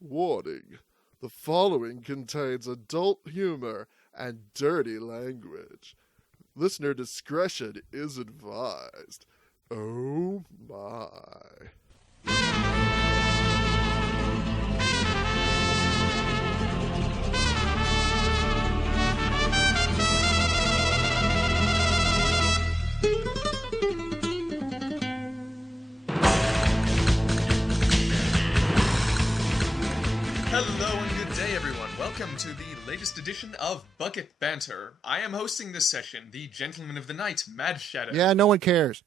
Warning. The following contains adult humor and dirty language. Listener discretion is advised. Oh my. Hello and good day, everyone. Welcome to the latest edition of Bukkit Banter. I am hosting this session, the Gentleman of the Night, MadShadow. Yeah, no one cares.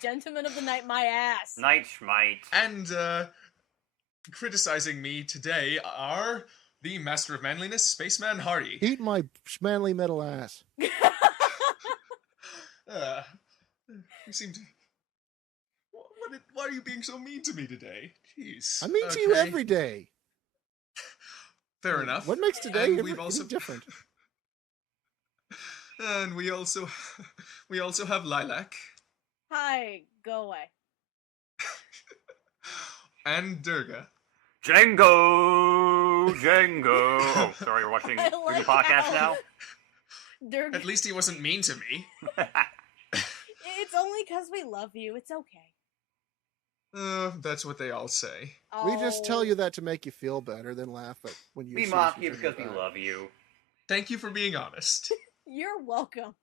Gentleman of the Night, my ass. Night schmite. And, criticizing me today are the Master of Manliness, SpacemanHardy. Eat my manly metal ass. You seem to... Why are you being so mean to me today? Jeez. I mean to you every day. Fair enough. What makes today And any different? And we also have Lilac. Hi, go away. And Durga. Django! Oh, sorry, we're watching I the like podcast how- now? Durga, At least he wasn't mean to me. it's only because we love you. It's okay. That's what they all say. We just tell Oh. you that to make you feel better, then laugh at when you We see mock us you return because we back. love you. Thank you for being honest. You're welcome.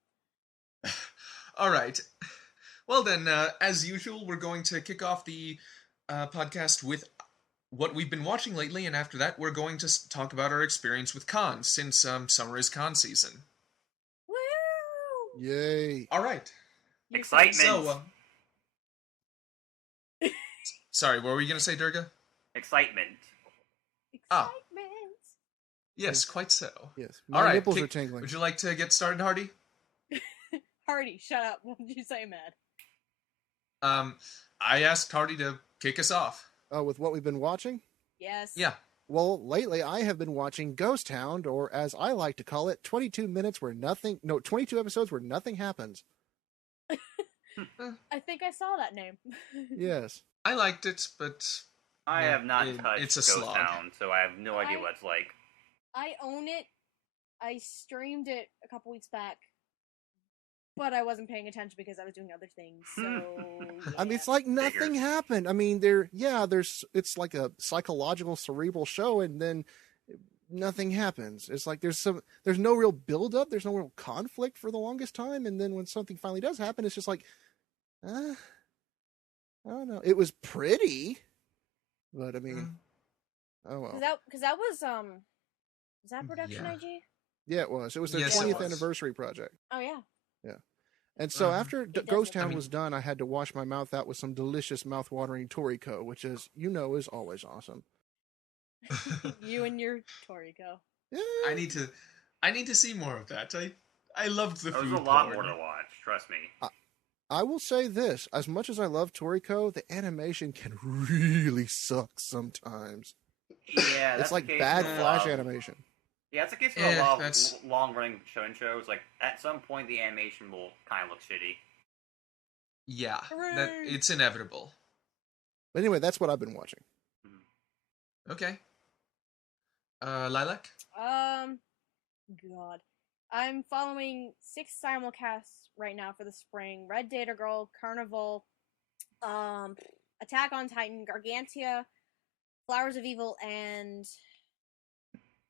All right. Well then, as usual, we're going to kick off the podcast with what we've been watching lately, and after that, we're going to talk about our experience with cons, since summer is con season. Woo! Yay. All right. You Excitement. So, sorry, what were you going to say, Durga? Excitement. Ah. Excitement. Yes, quite so. Yes. My All right. nipples are tingling. Would you like to get started, Hardy? Hardy, shut up. What did you say, Mad? I asked Hardy to kick us off. With what we've been watching? Yes. Yeah. Well, lately I have been watching Ghost Hound, or as I like to call it, 22 episodes where nothing happens. I think I saw that name. Yes. I liked it, but I yeah, have not touched it's a Ghost slog. Town, so I have no idea what it's like. I own it. I streamed it a couple weeks back, but I wasn't paying attention because I was doing other things. So I mean, yeah. it's like nothing happened. I mean, it's like a psychological, cerebral show, and then nothing happens. It's like there's no real build-up, there's no real conflict for the longest time, and then when something finally does happen, it's just like, I don't know. It was pretty, but I mean, oh well. Because that was that production Yeah. IG? Yeah, it was. It was their Yes, it 20th was. anniversary project. Oh yeah. And so Uh-huh. after does Ghost look- Town I mean- was done, I had to wash my mouth out with some delicious mouth-watering Toriko, which is always awesome. You and your Toriko. Yeah. I need to see more of that. I loved the There's food a lot porn. more to watch, trust me. I will say this: as much as I love Toriko, the animation can really suck sometimes. Yeah, that's It's like the case bad with, Flash animation. Yeah, it's a case of Yeah, a lot that's- of long-running shows. Like, at some point, the animation will kind of look shitty. Yeah, Hooray! it's inevitable. But anyway, that's what I've been watching. Okay. Lilac? God. I'm following 6 simulcasts right now for the spring. Red Data Girl, Carnival, Attack on Titan, Gargantia, Flowers of Evil, and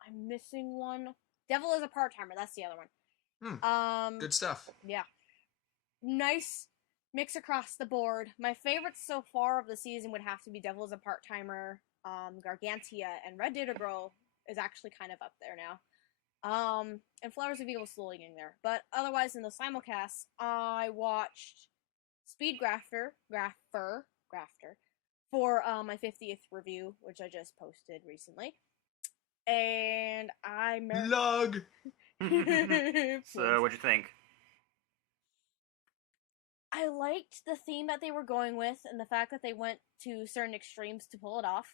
I'm missing one. Devil is a Part-Timer, that's the other one. Good stuff. Yeah. Nice mix across the board. My favorites so far of the season would have to be Devil is a Part-Timer, Gargantia, and Red Data Girl is actually kind of up there now. And Flowers of Evil slowly getting there. But otherwise, in the simulcast, I watched Speed Grafter for my 50th review, which I just posted recently. And Log! So, what'd you think? I liked the theme that they were going with and the fact that they went to certain extremes to pull it off.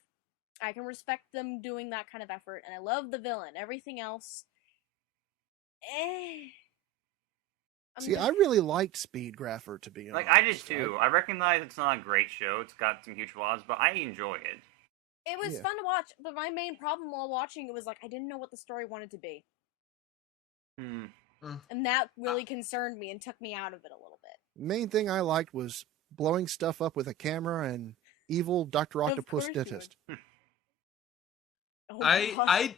I can respect them doing that kind of effort, and I love the villain. Everything else, See, I really liked Speed Grapher, to be honest. Like, I did too. I recognize it's not a great show. It's got some huge flaws, but I enjoy it. It was Yeah. fun to watch, but my main problem while watching it was like I didn't know what the story wanted to be, and that really concerned me and took me out of it a little bit. Main thing I liked was blowing stuff up with a camera and evil Dr. Of Octopus course you dentist. Oh, God.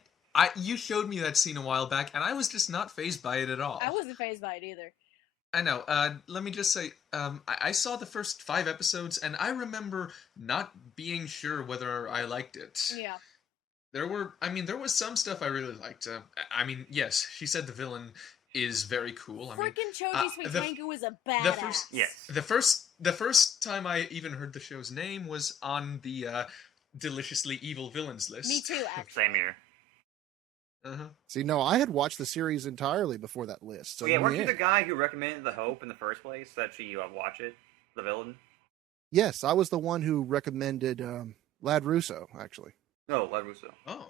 You showed me that scene a while back, and I was just not fazed by it at all. I wasn't fazed by it either. I know. Let me just say, I saw the first 5 episodes, and I remember not being sure whether I liked it. Yeah. There was some stuff I really liked. Yes, she said the villain is very cool. Freaking Choji Sweetanku is a badass. The first time I even heard the show's name was on the deliciously evil villains list. Me too, actually. Same here. Uh-huh. See, no, I had watched the series entirely before that list. So weren't you the guy who recommended the Hope in the first place? That you watch it? The villain? Yes, I was the one who recommended Lad Russo, actually. No, Lad Russo. Oh.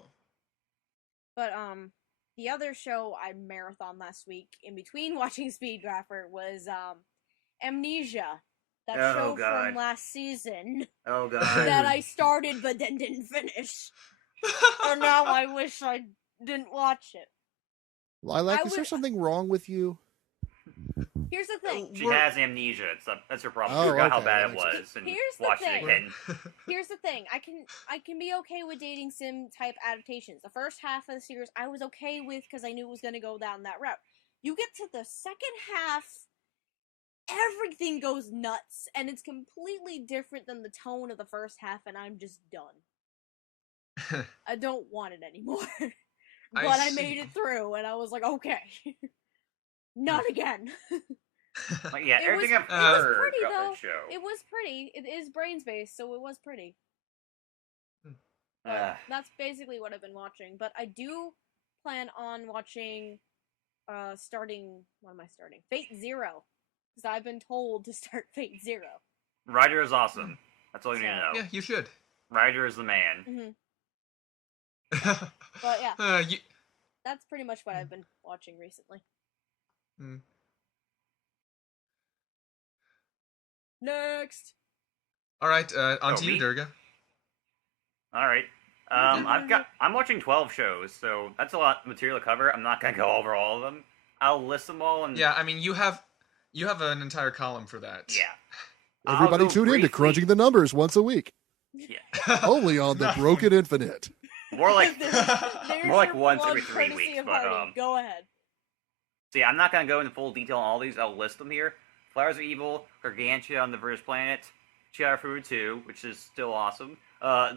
But the other show I marathon last week in between watching Speedgrapher was Amnesia. That show from last season. Oh God. That I started but then didn't finish. And now I wish I didn't watch it. Lilac, is there something wrong with you? Here's the thing. She has amnesia. That's her problem. Oh, She forgot how okay, bad that it makes was and Here's the watched it thing. again. Here's the thing. I can be okay with dating sim type adaptations. The first half of the series I was okay with because I knew it was going to go down that route. You get to the second half, everything goes nuts, and it's completely different than the tone of the first half, and I'm just done. I don't want it anymore. But I made it through, and I was like, okay. Not again. Like, yeah, everything I've it was heard pretty, about though. that show. It was pretty. It is brains based, so it was pretty. That's basically what I've been watching. But I do plan on watching, what am I starting? Fate Zero. Because I've been told to start Fate Zero. Ryder is awesome. That's all you need to know. Yeah, you should. Ryder is the man. Mm-hmm. But yeah, you... that's pretty much what I've been watching recently. Next! Alright, on to you, me? Durga. Alright. I'm watching 12 shows, so that's a lot of material to cover. I'm not gonna go over all of them. I'll list them all and... Yeah, I mean, you have an entire column for that. Yeah. Everybody tune in to Crunching the Numbers once a week. Yeah. Only on the Broken Infinite. More like There's more like your once plug, every 3 courtesy weeks, of but Hardy. Go ahead. So yeah, I'm not gonna go into full detail on all these. I'll list them here. Flowers of Evil, Gargantia on the Versus Planet, Chiarafu 2, which is still awesome.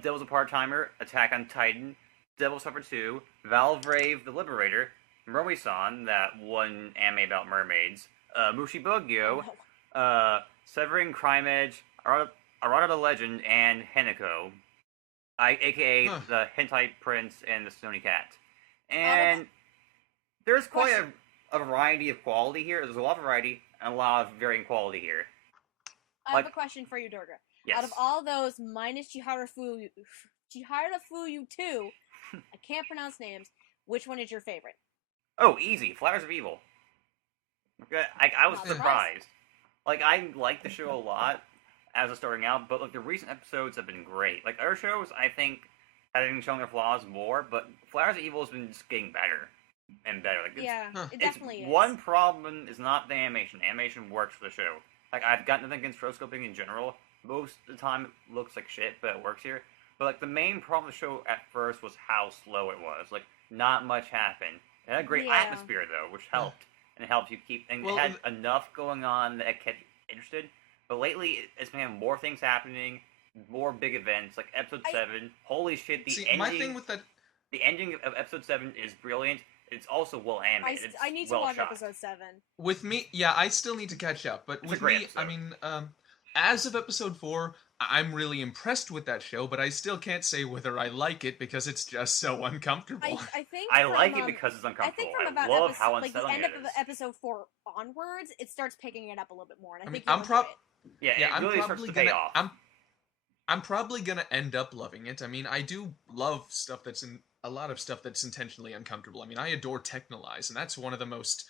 Devil's a Part-Timer, Attack on Titan, Devil's Supper 2, Valvrave the Liberator, Mermaid-san, that one anime about mermaids, Mushi Bugyo, Severing Crime Edge, Arata the Legend, and Heneko, aka the Hentai Prince and the Stony Cat. And there's quite a variety of quality here. There's a lot of variety and a lot of varying quality here. I have a question for you, Durga. Yes. Out of all those, minus Chiharafu 2, I can't pronounce names, which one is your favorite? Oh, easy. Flowers of Evil. I was Not surprised. Like, I like the show a lot as it's starting out, but like the recent episodes have been great. Like other shows, I think have been showing their flaws more, but Flowers of Evil has been just getting better and better. Like, it definitely is. One problem is not the animation. Animation works for the show. Like, I've got nothing against rotoscoping in general. Most of the time it looks like shit, but it works here. But like the main problem with the show at first was how slow it was. Like, not much happened. It had a great atmosphere though, which helped. And it helped you keep, and it had enough going on that kept you interested. But lately, it's been having more things happening, more big events, like episode 7. Holy shit, the ending of episode 7 is brilliant. It's also well animated. I need to watch episode 7. With me, yeah, I still need to catch up. But with me, episode. I mean, as of episode 4, I'm really impressed with that show, but I still can't say whether I like it because it's just so uncomfortable. I like it because it's uncomfortable. I think from about love how unsettling the end it is. of episode 4 onwards, it starts picking it up a little bit more, and I think I'm probably it really starts to pay off. I'm probably gonna end up loving it. I mean, I do love stuff that's in a lot of stuff that's intentionally uncomfortable. I mean, I adore Technolize, and that's one of the most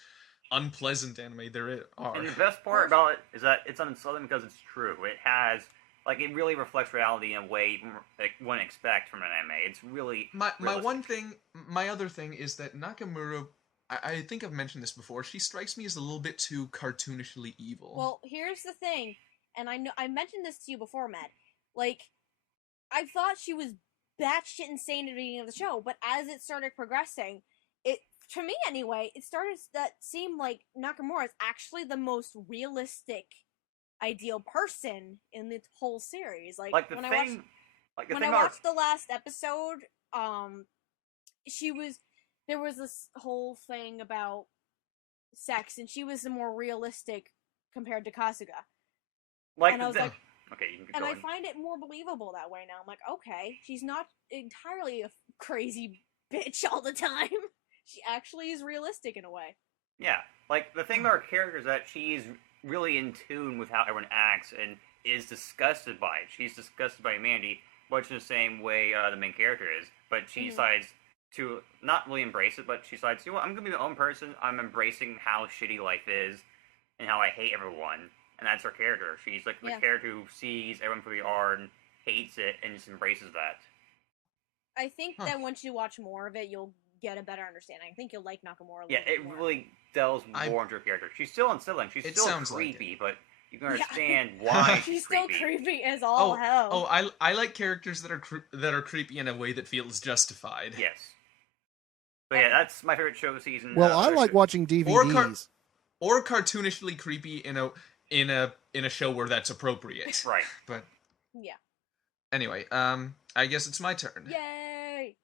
unpleasant anime there are. And the best part about it is that it's unsettling because it's true. It has Like, it really reflects reality in a way like, you wouldn't expect from an anime. It's really my realistic. my other thing is that Nakamura. I think I've mentioned this before. She strikes me as a little bit too cartoonishly evil. Well, here's the thing, and I know I mentioned this to you before, Matt. Like, I thought she was batshit insane at the beginning of the show, but as it started progressing, it, to me anyway, it started that seem like Nakamura is actually the most realistic, ideal person in the whole series. Like Like, the when I thing... watched when I watched the last episode, she was there was this whole thing about sex, and she was the more realistic compared to Kasuga. Like, And I was like, okay, you can keep and I going. find it more believable that way now. I'm like, okay, she's not entirely a crazy bitch all the time. She actually is realistic in a way. Yeah, like, the thing about her character is that she's really in tune with how everyone acts and is disgusted by it. She's disgusted by humanity, much in the same way the main character is, but she decides to not really embrace it, but she decides, you know what, I'm going to be my own person, I'm embracing how shitty life is, and how I hate everyone, and that's her character. She's like the character who sees everyone for who they are and hates it, and just embraces that. I think that once you watch more of it, you'll get a better understanding. I think you'll like Nakamura a little it more. really delves more into her character. She's still unsettling, she's still creepy, but you can understand why she's still creepy as all hell. Oh, I like characters that are creepy in a way that feels justified. Yes. But yeah, that's my favorite show season. Well, I like watching DVDs. Or cartoonishly creepy in a show where that's appropriate. Right. But yeah. Anyway, I guess it's my turn. Yay!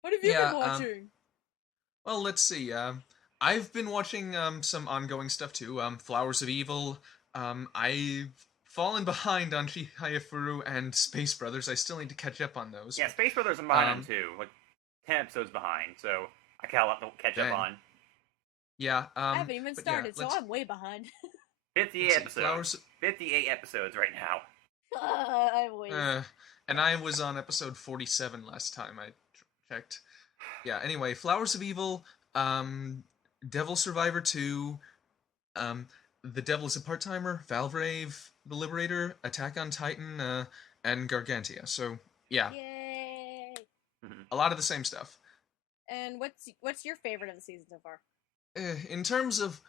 What have you been watching? Well, let's see. I've been watching some ongoing stuff too. Flowers of Evil. I've fallen behind on Chihayafuru and Space Brothers. I still need to catch up on those. Yeah, Space Brothers I'm behind on too. Like 10 episodes behind, so I got a lot to catch up on. Yeah. I haven't even started, so I'm way behind. 58 episodes. 58 episodes right now. I'm way. And I was on episode 47 last time I checked. Yeah. Anyway, Flowers of Evil. Devil Survivor 2. The Devil is a Part-Timer, Valvrave, The Liberator, Attack on Titan, and Gargantia. So, yeah. Yay! A lot of the same stuff. And what's your favorite of the season so far? In terms of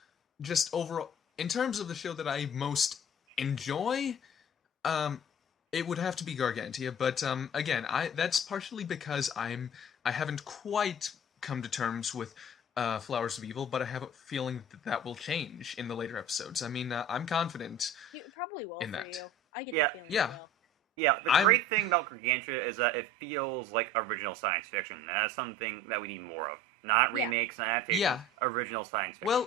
just overall... In terms of the show that I most enjoy, it would have to be Gargantia, but, again, that's partially because I haven't quite come to terms with Flowers of Evil, but I have a feeling that will change in the later episodes. I mean, I'm confident. It probably will in for that. you. I get the feeling it will. Yeah, the great thing about Gargantia is that it feels like original science fiction. That's something that we need more of. Not remakes and adaptations. Yeah. Original science fiction.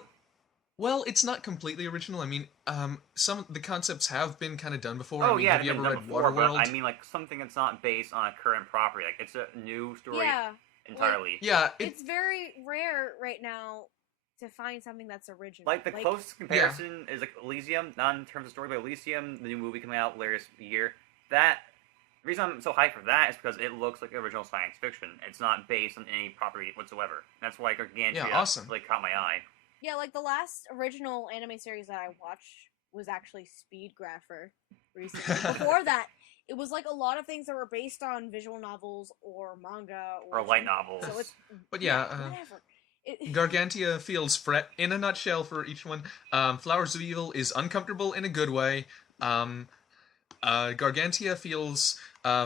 Well, it's not completely original. I mean, some the concepts have been kind of done before. Oh, I mean, yeah, have you ever read before, Waterworld? I mean, like, something that's not based on a current property. Like, it's a new story entirely. It's very rare right now to find something that's original. Like, the closest comparison is, like, Elysium. Not in terms of story, but Elysium, the new movie coming out later this year. The reason I'm so hyped for that is because it looks like original science fiction. It's not based on any property whatsoever. That's why Gargantia really caught my eye. Yeah, like the last original anime series that I watched was actually Speed Grapher recently. Before that, it was like a lot of things that were based on visual novels or manga or light novels. So it's, but whatever. Gargantia feels in a nutshell for each one. Flowers of Evil is uncomfortable in a good way. Gargantia feels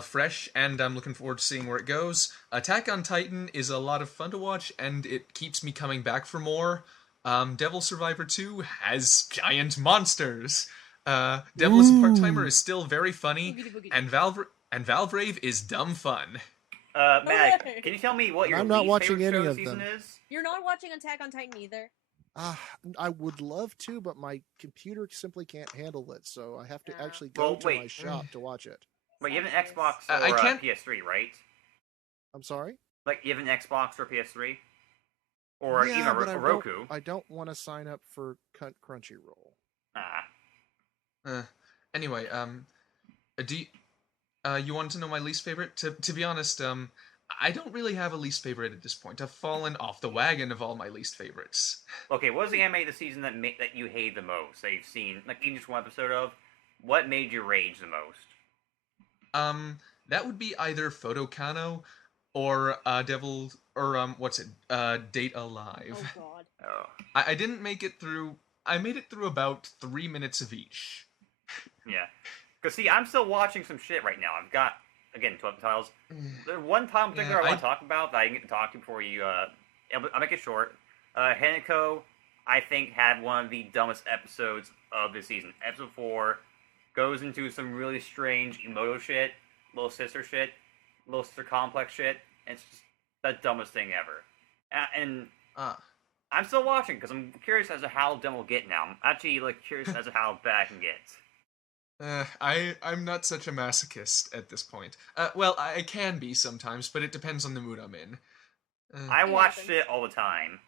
fresh, and I'm looking forward to seeing where it goes. Attack on Titan is a lot of fun to watch, and it keeps me coming back for more. Devil Survivor 2 has giant monsters. Devil is a Part-Timer is still very funny, and Valvrave is dumb fun. Matt, can you tell me what your least favorite season is? You're not watching Attack on Titan either. I would love to, but my computer simply can't handle it, so I have to actually go to my shop to watch it. But you have an Xbox or PS3, right? I'm sorry? Like, you have an Xbox or PS3? Or even a Roku? I don't want to sign up for Crunchyroll. Anyway, you want to know my least favorite? To be honest, I don't really have a least favorite at this point. I've fallen off the wagon of all my least favorites. Okay, what was the anime this season that you hated the most, that you've seen, like each one episode of? What made you rage the most? That would be either Photokano or Devil or Date Alive. Oh god. Oh, I didn't make it through. I made it through about 3 minutes of each. yeah. Because, see, I'm still watching some shit right now. I've got, again, 12 titles. There's one title in particular I want to talk about that I didn't get to talk to before you, I'll make it short. Hanako, I think, had one of the dumbest episodes of this season. Episode 4 goes into some really strange Emoto shit, little sister complex shit, and it's just the dumbest thing ever. And I'm still watching because I'm curious as to how dumb we'll get now. I'm actually curious as to how bad I can get. I'm not such a masochist at this point. Well, I can be sometimes, but it depends on the mood I'm in. I watch shit all the time.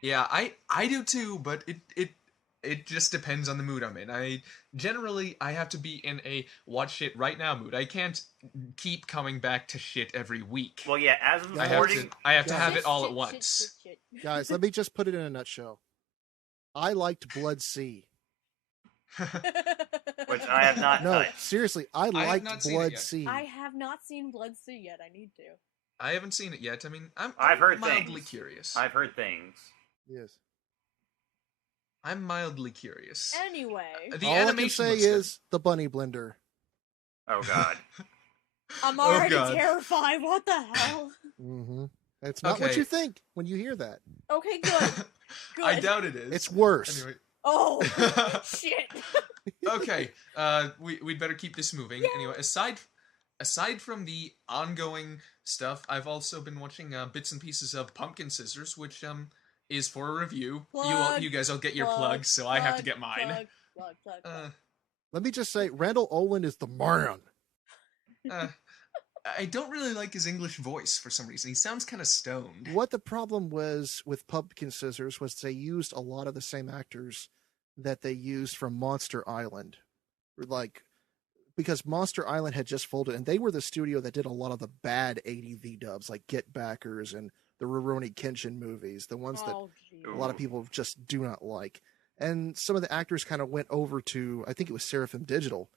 Yeah, I do too, but it just depends on the mood I'm in. I have to be in a watch shit right now mood. I can't keep coming back to shit every week. Well, yeah, as of Yeah, recording, I have to have it all at once. Shit. Guys, let me just put it in a nutshell. I liked Blood Sea. which I have not No, touched. seriously, I not liked seen it Blood yet. Sea. I have not seen Blood Sea yet. I need to. I haven't seen it yet. I mean, I've heard mildly things. curious. I've heard things. Yes. I'm mildly curious. Anyway, The All I can animation say looks good. is the bunny blender. Oh god. I'm already God. terrified. What the hell? Mm-hmm. It's not what Okay. you think when you hear that. Okay, good. Good. I doubt it is. It's worse. Anyway. Oh shit. Okay, we'd better keep this moving. Yay. Anyway, aside from the ongoing stuff, I've also been watching bits and pieces of Pumpkin Scissors, which is for a review. Plug, you guys all get your plugs, so I have to get mine. Plug. Let me just say, Randall Olin is the man. I don't really like his English voice for some reason. He sounds kind of stoned. What the problem was with Pumpkin Scissors was they used a lot of the same actors that they used from Monster Island. Because Monster Island had just folded, and they were the studio that did a lot of the bad ADV dubs, like Get Backers and the Rurouni Kenshin movies, the ones that a lot of people just do not like. And some of the actors kind of went over to, I think it was Seraphim Digital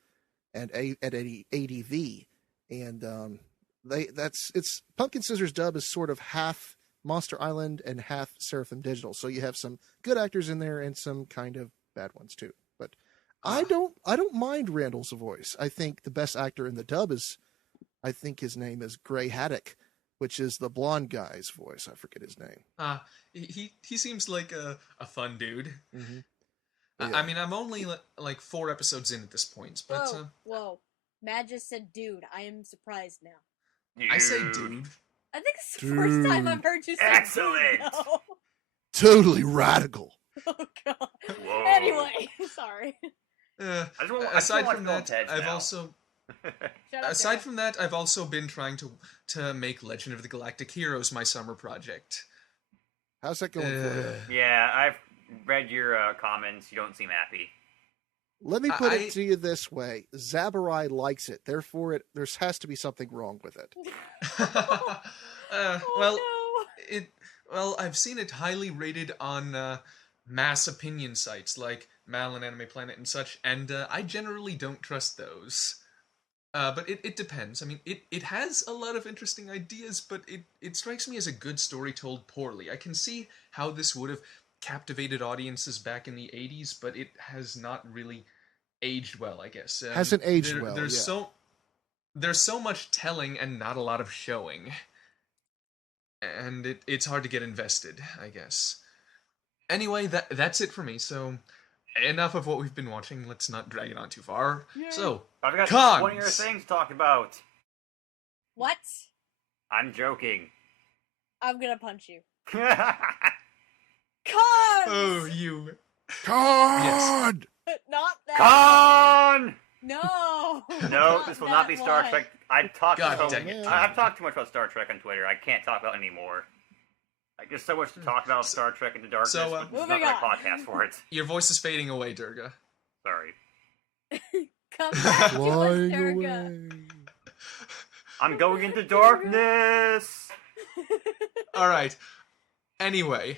and at ADV. And it's Pumpkin Scissors dub is sort of half Monster Island and half Seraphim Digital. So you have some good actors in there and some kind of bad ones too. But I don't mind Randall's voice. I think the best actor in the dub I think his name is Gray Haddock, which is the blonde guy's voice. I forget his name. He seems like a fun dude. Mm-hmm. I Yeah. mean, I'm only like 4 episodes in at this point, but Whoa. Matt just said dude. I am surprised now. I say dude. I think it's the first time I've heard you say Excellent. dude, though. Totally radical. Oh god. Whoa. Anyway, sorry. Aside from that, I've also Shut up, aside Sarah. from that, I've also been trying to make Legend of the Galactic Heroes my summer project. How's that going for you? Yeah, I've read your comments. You don't seem happy. Let me put it to you this way. Zaburai likes it. Therefore, there has to be something wrong with it. Well, I've seen it highly rated on mass opinion sites like Mal and Anime Planet and such, and I generally don't trust those. But it depends. I mean, it has a lot of interesting ideas, but it strikes me as a good story told poorly. I can see how this would have captivated audiences back in the 80s, but it has not really aged well, I guess. Hasn't aged well, There's so much telling and not a lot of showing. And it's hard to get invested, I guess. Anyway, that's it for me, so enough of what we've been watching. Let's not drag it on too far. Yay. So, I've got Cons. one of your things to talk about. What? I'm joking. I'm gonna punch you. Cons! Cons! oh, you... God! Not that Con! one. No. No, Not this will not be that Star one. Trek. I've talked God so dang it. I've talked too much about Star Trek on Twitter. I can't talk about it anymore. Like, there's so much to talk about Star Trek Into Darkness, So, but this is moving not my on. podcast for it. Your voice is fading away, Durga. Sorry. Come back to us, Flying Durga. away. I'm going into darkness! Alright. Anyway,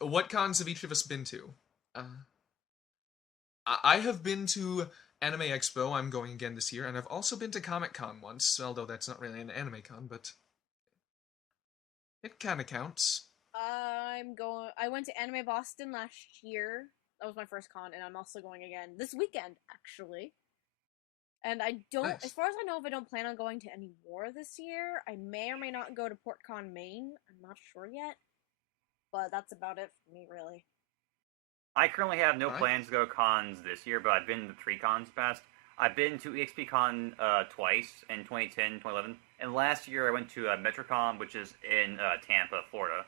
what cons have each of us been to? I have been to Anime Expo, I'm going again this year, and I've also been to Comic-Con once, although that's not really an anime con, but it kind of counts. I went to Anime Boston last year. That was my first con, and I'm also going again this weekend, actually. And I don't, Nice. as far as I know, if I don't plan on going to any more this year, I may or may not go to PortCon, Maine. I'm not sure yet. But that's about it for me, really. I currently have no Alright. plans to go to cons this year, but I've been to 3 cons past. I've been to EXPCon twice in 2010, 2011, and last year I went to MetroCon, which is in Tampa, Florida.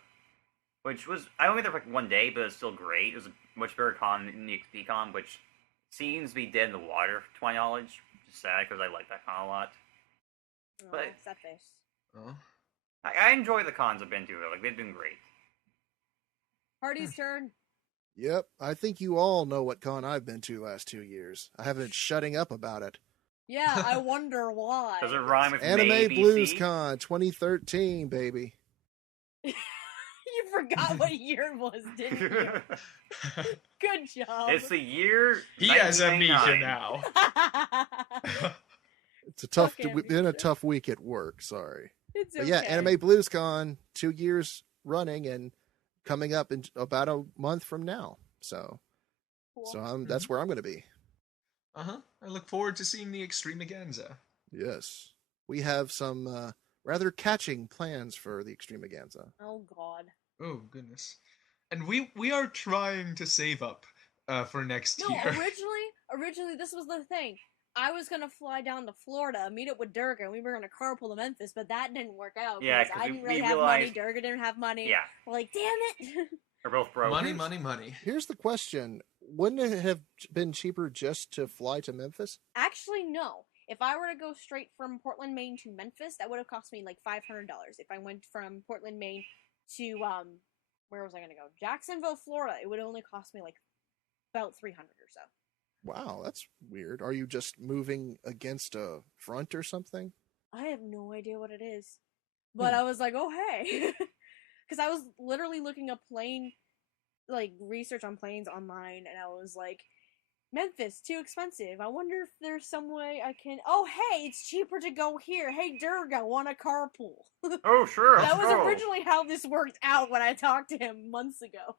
Which was, I only went there for like 1 day, but it's still great. It was a much better con than EXPCon, which seems to be dead in the water, to my knowledge. Which is sad, because I like that con a lot. Oh, But- sad face. Oh. I enjoy the cons I've been to, though. Like, they've been great. Hardy's turn. Yep, I think you all know what con I've been to last 2 years. I haven't been shutting up about it. Yeah, I wonder why. Does it rhyme with Anime May, Blues BC? Con 2013, baby. You forgot what year it was, didn't you? Good job. It's the year He has amnesia 1999. now. It's a tough, Fuck been a amnesia. tough week at work. Sorry, It's but okay. yeah, Anime Blues Con 2 years running and coming up in about a month from now. So, Cool. that's where I'm going to be. Uh-huh. I look forward to seeing the Extremaganza. Yes, we have some rather catching plans for the Extremaganza. Oh God. Oh, goodness. And we are trying to save up for next No, year. originally this was the thing. I was gonna fly down to Florida, meet up with Durga, and we were gonna carpool to Memphis, but that didn't work out. Yeah, because 'cause I we didn't really have realized- money. Durga didn't have money. Yeah, We're like, damn it. we're both broke. Money. Here's the question: wouldn't it have been cheaper just to fly to Memphis? Actually, no. If I were to go straight from Portland, Maine to Memphis, that would have cost me like $500. If I went from Portland, Maine to where was I gonna go? Jacksonville, Florida. It would only cost me like about $300 or so. Wow, that's weird. Are you just moving against a front or something? I have no idea what it is. But I was like, oh, hey. Because I was literally looking up plane, like, research on planes online, and I was like, Memphis, too expensive. I wonder if there's some way I can... Oh, hey, it's cheaper to go here. Hey, Durga, want a carpool? Oh, sure. That was let's go. originally how this worked out when I talked to him months ago.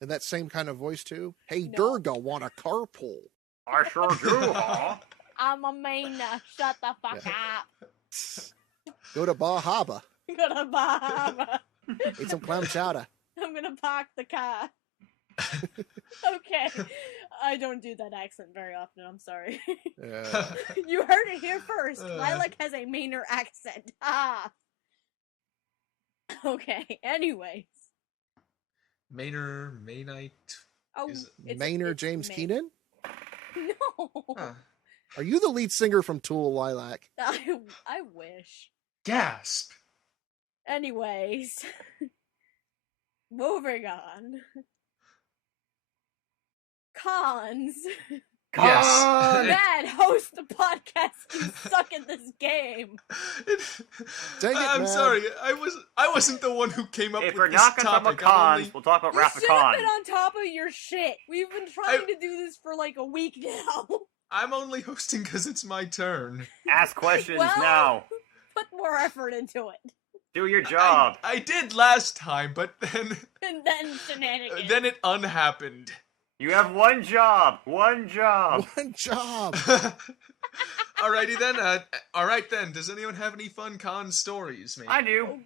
In that same kind of voice too? Hey, No. Durga, want a carpool? I sure do, huh? I'm a Maina. Shut the fuck up. Go to Bahaba. I'm gonna Bahama. Eat some clam chowder. I'm gonna park the car. Okay. I don't do that accent very often, I'm sorry. You heard it here first. Lilac has a Mainer accent. Ah. Okay, anyways. Maynite. Oh, Is it's- Maynard it's James May- Keenan? No. Huh. Are you the lead singer from Tool, Lilac? I wish. Gasp. Anyways. Moving on. Cons. Yes. Mad, host the podcast. You suck at this game. Dang it, I'm Mad. sorry. I wasn't the one who came up If with we're this not gonna talk topic. about I'm cons, only- we'll talk about You should have Rapicon. been on top of your shit. We've been trying to do this for like a week now. I'm only hosting because it's my turn. Ask questions Well- now. Put more effort into it. Do your job. I did last time, but then And then shenanigans. then it unhappened. You have one job. One job. One job. Alrighty then. All right then. Does anyone have any fun con stories? Maybe. I do. Oh, God.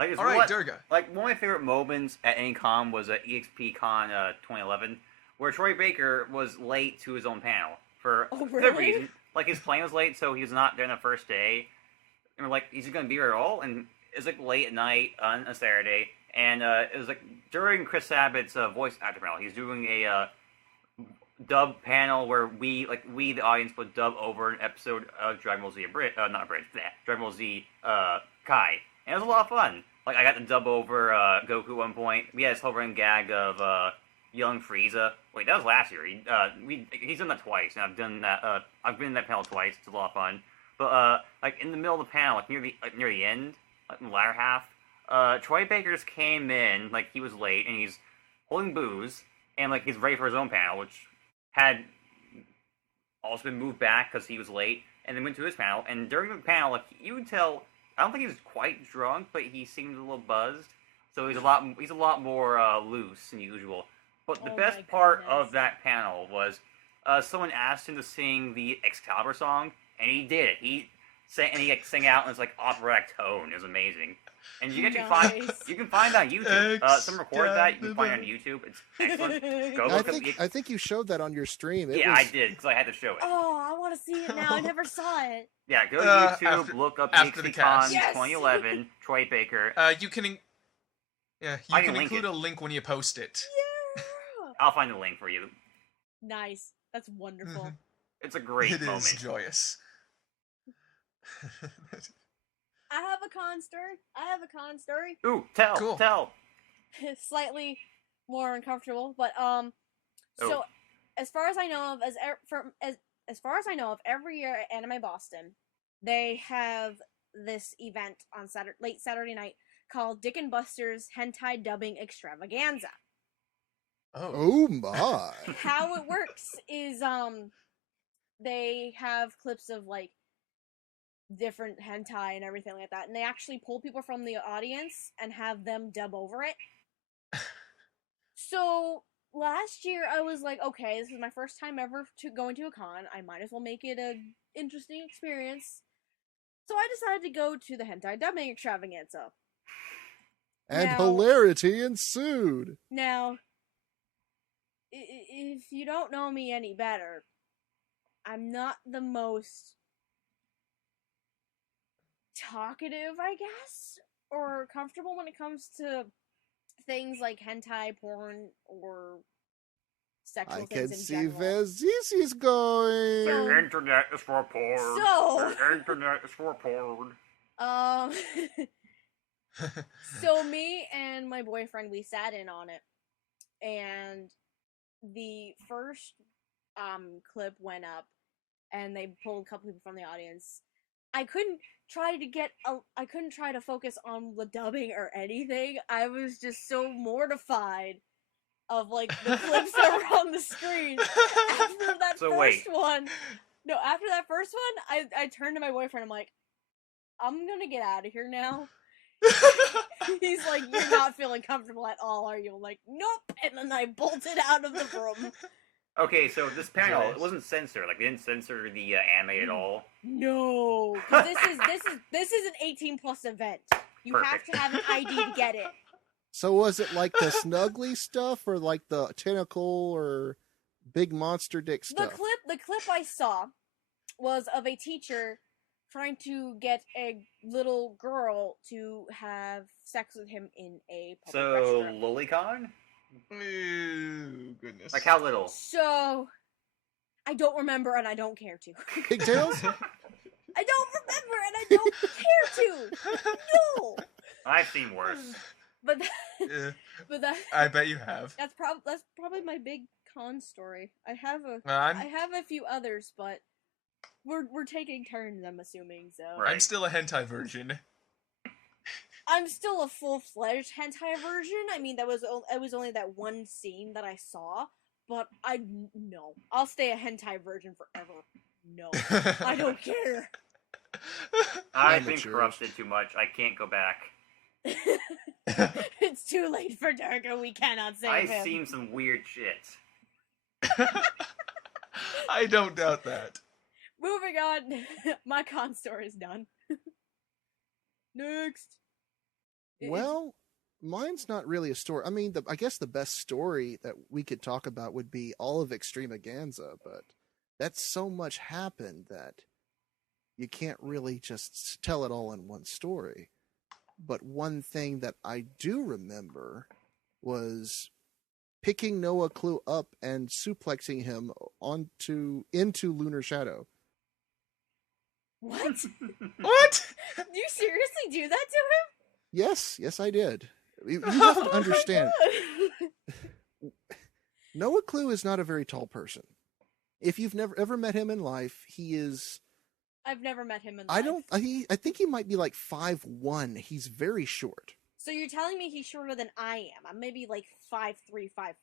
Like, it's All right, what- Durga. Like, one of my favorite moments at any con was at EXPCon 2011, where Troy Baker was late to his own panel for Oh, good really? reason. Like, his plane was late, so he was not there on the first day. And we're like, is he going to be here at all? And it was, like, late at night on a Saturday. And it was, like, during Chris Sabat's voice actor panel. He's doing a dub panel where we, the audience, would dub over an episode of Dragon Ball Z, Dragon Ball Z Kai. And it was a lot of fun. Like, I got to dub over Goku at one point. We had this whole running gag of young Frieza. Wait, that was last year. He's done that twice, and I've done that. I've been in that panel twice. It's a lot of fun. But like in the middle of the panel, like near the end, like in the latter half, Troy Baker just came in, like he was late, and he's holding booze, and like he's ready for his own panel, which had also been moved back because he was late, and then went to his panel. And during the panel, like, you would tell, I don't think he was quite drunk, but he seemed a little buzzed. So he's a lot more loose than usual. But the best part of that panel was someone asked him to sing the Excalibur song, and he did it. He sang out in this like operatic tone. It was amazing. And you can find that on YouTube. Someone recorded that. You can find it on YouTube. It's excellent. Go look I think you showed that on your stream. I did because I had to show it. Oh, I want to see it now. I never saw it. Yeah, go to YouTube. Look up MexicanAnime 2011. Troy Baker. You can include a link when you post it. Yeah. I'll find the link for you. Nice. That's wonderful. It's a great moment. It is joyous. I have a con story. Ooh, tell. Slightly more uncomfortable, but so as far as I know of, as far as I know of, every year at Anime Boston, they have this event on late Saturday night called Dick and Buster's Hentai Dubbing Extravaganza. Oh my! How it works is they have clips of like different hentai and everything like that, and they actually pull people from the audience and have them dub over it. So last year I was like, okay, this is my first time ever going to a con. I might as well make it a interesting experience. So I decided to go to the hentai dubbing extravaganza. And hilarity ensued. Now, if you don't know me any better, I'm not the most talkative, I guess, or comfortable when it comes to things like hentai, porn, or sexual things in general. I can see where this is going. The internet is for porn. The internet is for porn. So me and my boyfriend, we sat in on it, and the first clip went up, and they pulled a couple people from the audience. I couldn't try to focus on the dubbing or anything. I was just so mortified of like the clips that were on the screen. After that first one, I turned to my boyfriend. I'm like, I'm gonna get out of here now. He's like, you're not feeling comfortable at all, are you? I'm like, nope. And then I bolted out of the room. Okay, so this panel, it wasn't censored. Like, they didn't censor the anime at all. No, this is an 18+ event. You have to have an ID to get it. So was it like the snuggly stuff, or like the tentacle or big monster dick stuff? The clip I saw was of a teacher trying to get a little girl to have sex with him in a public restroom. Lolicon? Ooh, goodness. Like how little? So, I don't remember and I don't care to. Pigtails? I don't remember and I don't care to. No. I've seen worse. But I bet you have. That's probably my big con story. I have a few others, but we're taking turns, I'm assuming. So right. I'm still a hentai virgin. I'm still a full-fledged hentai version. I mean, it was only that one scene that I saw, but I'll stay a hentai virgin forever. No, I don't care. I've been corrupted too much. I can't go back. It's too late for Durga. We cannot save him. I've seen some weird shit. I don't doubt that. Moving on. My con story is done. Next. Well, mine's not really a story. I mean, I guess the best story that we could talk about would be all of Extremaganza, but that's so much happened that you can't really just tell it all in one story. But one thing that I do remember was picking NoahClue up and suplexing him into Lunar Shadow. What? What? You seriously do that to him? Yes, I did. You have to understand. NoahClue is not a very tall person. If you've never ever met him in life, he is. I've never met him in life. I think he might be like 5'1". He's very short. So you're telling me he's shorter than I am? I'm maybe like 5'3", 5'4".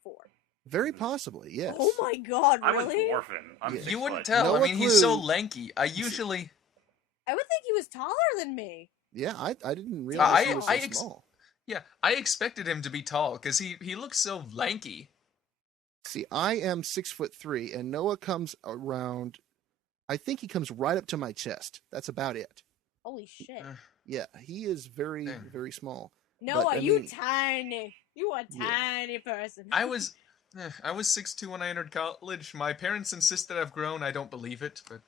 Very possibly, yes. Oh my god, I would really? dwarf him. I'm Yeah. 6 You wouldn't foot. tell. I mean, he's so NoahClue- lanky. I usually... I would think he was taller than me. Yeah, I didn't realize he was so I small. Yeah, I expected him to be tall, because he looks so lanky. See, I am 6'3", and Noah comes around. I think he comes right up to my chest. That's about it. Holy shit. Yeah, he is very, Dang. very small. Noah, I you mean- tiny. You a Yeah. tiny person. I was 6'2" when I entered college. My parents insist that I've grown. I don't believe it, but...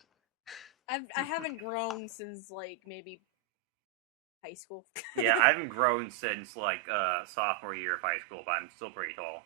I haven't grown since, like, maybe high school. Yeah, I haven't grown since like sophomore year of high school, but I'm still pretty tall.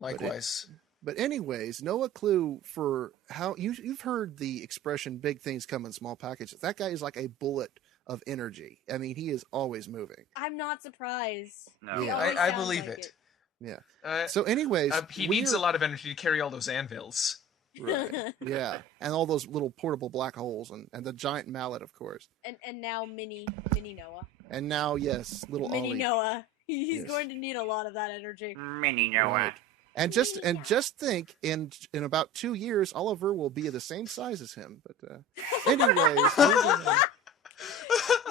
Likewise. But anyways, NoahClue, for how you've heard the expression "big things come in small packages." That guy is like a bullet of energy. I mean, he is always moving. I'm not surprised. No. Yeah. Always I sounds believe like it. Yeah. So, anyways, He needs a lot of energy to carry all those anvils. Right. Yeah, and all those little portable black holes, and the giant mallet, of course. And now mini Noah. And now, yes, little Mini Ollie. Noah. He's Yes. going to need a lot of that energy. Mini Noah. Right. And just think, in about 2 years, Oliver will be the same size as him. But anyways, moving on.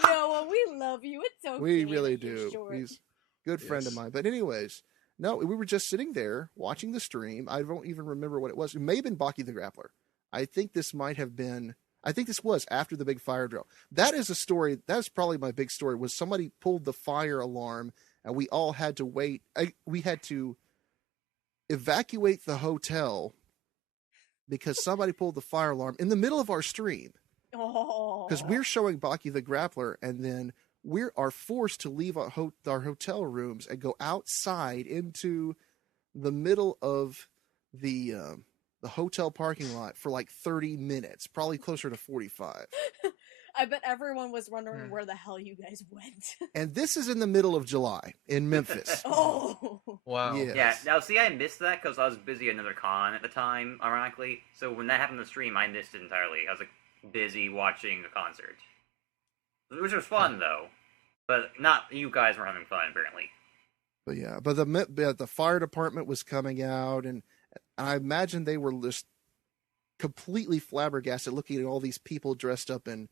Noah, we love you. It's okay. We really that you're do. short. He's a good friend of Yes. mine. But anyways, no, we were just sitting there watching the stream. I don't even remember what it was. It may have been Bukkit the Grappler. I think this might have been. I think this was after the big fire drill. That is a story. That's probably my big story. Was somebody pulled the fire alarm and we all had to wait. We had to evacuate the hotel because somebody pulled the fire alarm in the middle of our stream. Oh. Because we're showing Bukkit the Grappler, and then we are forced to leave our hotel rooms and go outside into the middle of the hotel parking lot for like 30 minutes, probably closer to 45. I bet everyone was wondering where the hell you guys went. And this is in the middle of July in Memphis. Oh. Wow. Yeah. Yeah, now see, I missed that because I was busy at another con at the time, ironically. So when that happened on the stream, I missed it entirely. I was like busy watching a concert, which was fun though, but not you guys were having fun apparently. But yeah, but the fire department was coming out, and I imagine they were just completely flabbergasted looking at all these people dressed up in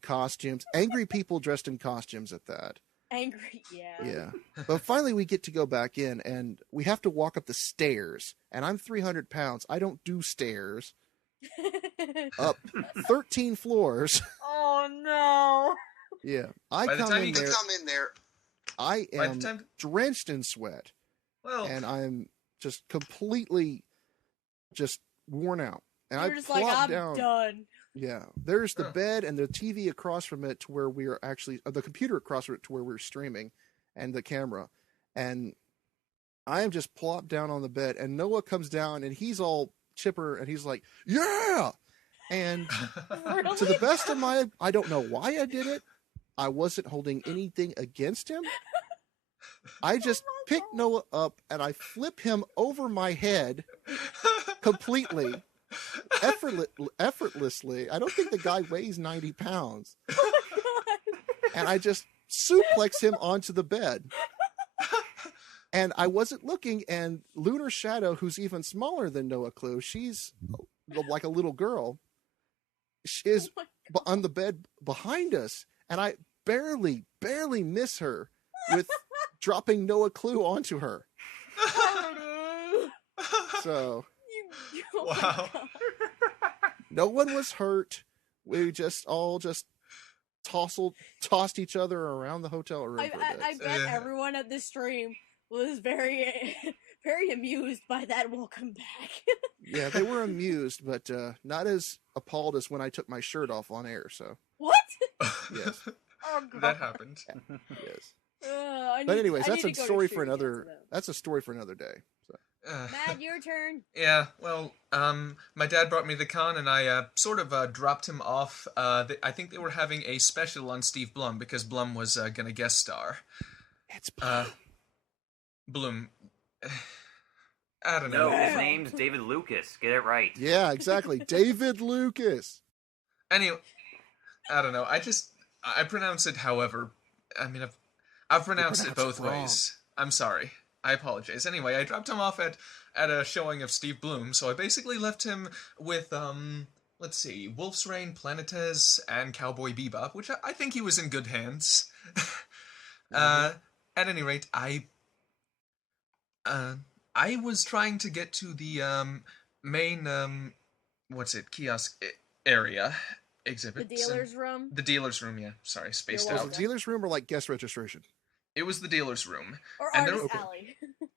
costumes, angry people dressed in costumes at that. Angry, yeah. Yeah. But finally we get to go back in, and we have to walk up the stairs, and I'm 300 pounds. I don't do stairs. Up 13 floors. Oh no. Yeah. I By the come time in you there. come in there, I by the am time, drenched in sweat, well, and I'm just completely just worn out. And You're I just plop like, I'm down. done. Yeah, there's the Oh. bed and the TV across from it to where we are actually, the computer across from it to where we're streaming, and the camera. And I am just plopped down on the bed, and Noah comes down, and he's all chipper, and he's like, "Yeah!" And Really? to the best of my, I don't know why I did it. I wasn't holding anything against him. I just pick Noah up and I flip him over my head completely, effortlessly. I don't think the guy weighs 90 pounds. And I just suplex him onto the bed. And I wasn't looking, and Lunar Shadow, who's even smaller than NoahClue, she's like a little girl, she is on the bed behind us, and I barely miss her with dropping NoahClue onto her. So Oh my Wow. God. no one was hurt. We just all tossed each other around the hotel room for a bit. I bet Yeah. everyone at this stream was very, very amused by that welcome back. Yeah, they were amused, but not as appalled as when I took my shirt off on air. So What? yes, Oh God. that happened. yes. But Anyways, that's a story for another. That's a story for another day. So Mad, your turn. Yeah, well, my dad brought me to the con, and I sort of dropped him off. I think they were having a special on Steve Blum because Blum was gonna guest star. it's Bloom. I don't know. No, his name's David Lucas. Get it right. yeah, exactly. David Lucas. Anyway, I don't know. I pronounce it however. I mean, I've pronounced it pronounce both it wrong. ways. I'm sorry. I apologize. Anyway, I dropped him off at a showing of Steve Bloom, so I basically left him with, let's see, Wolf's Rain, Planetes, and Cowboy Bebop, which I think he was in good hands. At any rate, I was trying to get to the, main, kiosk area exhibit. The dealer's room? The dealer's room, yeah. Sorry, spaced You're out. Was it the dealer's room or like guest registration? It was the dealer's room. Or And Artist there- Alley.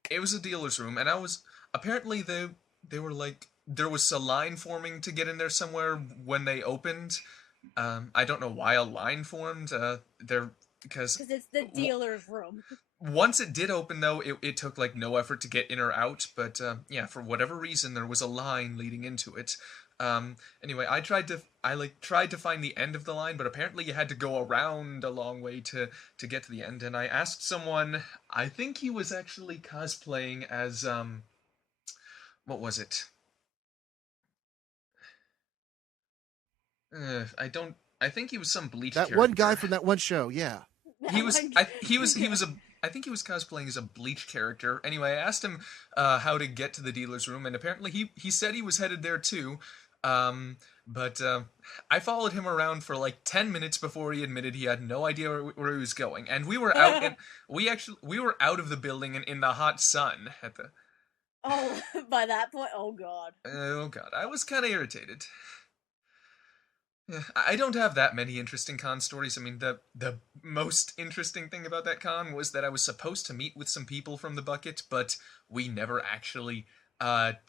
It was a dealer's room, and I was apparently they were like there was a line forming to get in there somewhere when they opened. I don't know why a line formed. There because Because it's the dealer's room. once it did open though, it took like no effort to get in or out. But yeah, for whatever reason, there was a line leading into it. Anyway, I tried to find the end of the line, but apparently you had to go around a long way to get to the end. And I asked someone, I think he was actually cosplaying as what was it? I think he was some Bleach That character. one guy from that one show, yeah. He was I think he was cosplaying as a Bleach character. Anyway, I asked him how to get to the dealer's room, and apparently he said he was headed there too. But I followed him around for like 10 minutes before he admitted he had no idea where he was going. And we were out and we were out of the building and in the hot sun at the Oh, by that point, oh god. Oh god, I was kind of irritated. Yeah, I don't have that many interesting con stories. I mean, the most interesting thing about that con was that I was supposed to meet with some people from the Bukkit, but we never actually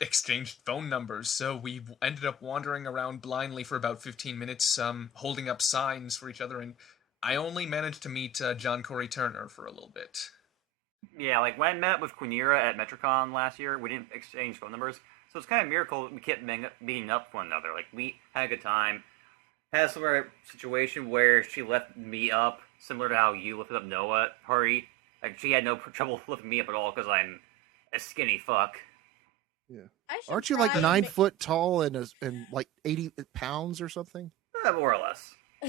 exchanged phone numbers, so we ended up wandering around blindly for about 15 minutes, holding up signs for each other, and I only managed to meet John Corey Turner for a little bit. Yeah, like when I met with Quinira at Metricon last year, we didn't exchange phone numbers, so it's kind of a miracle we kept meeting up with one another. Like, we had a good time. Had a similar situation where she left me up, similar to how you lifted up Noah, Hardy. Like, she had no trouble lifting me up at all because I'm a skinny fuck. Yeah. I should Aren't you try like to 9 foot tall and like 80 pounds or something? More or less. I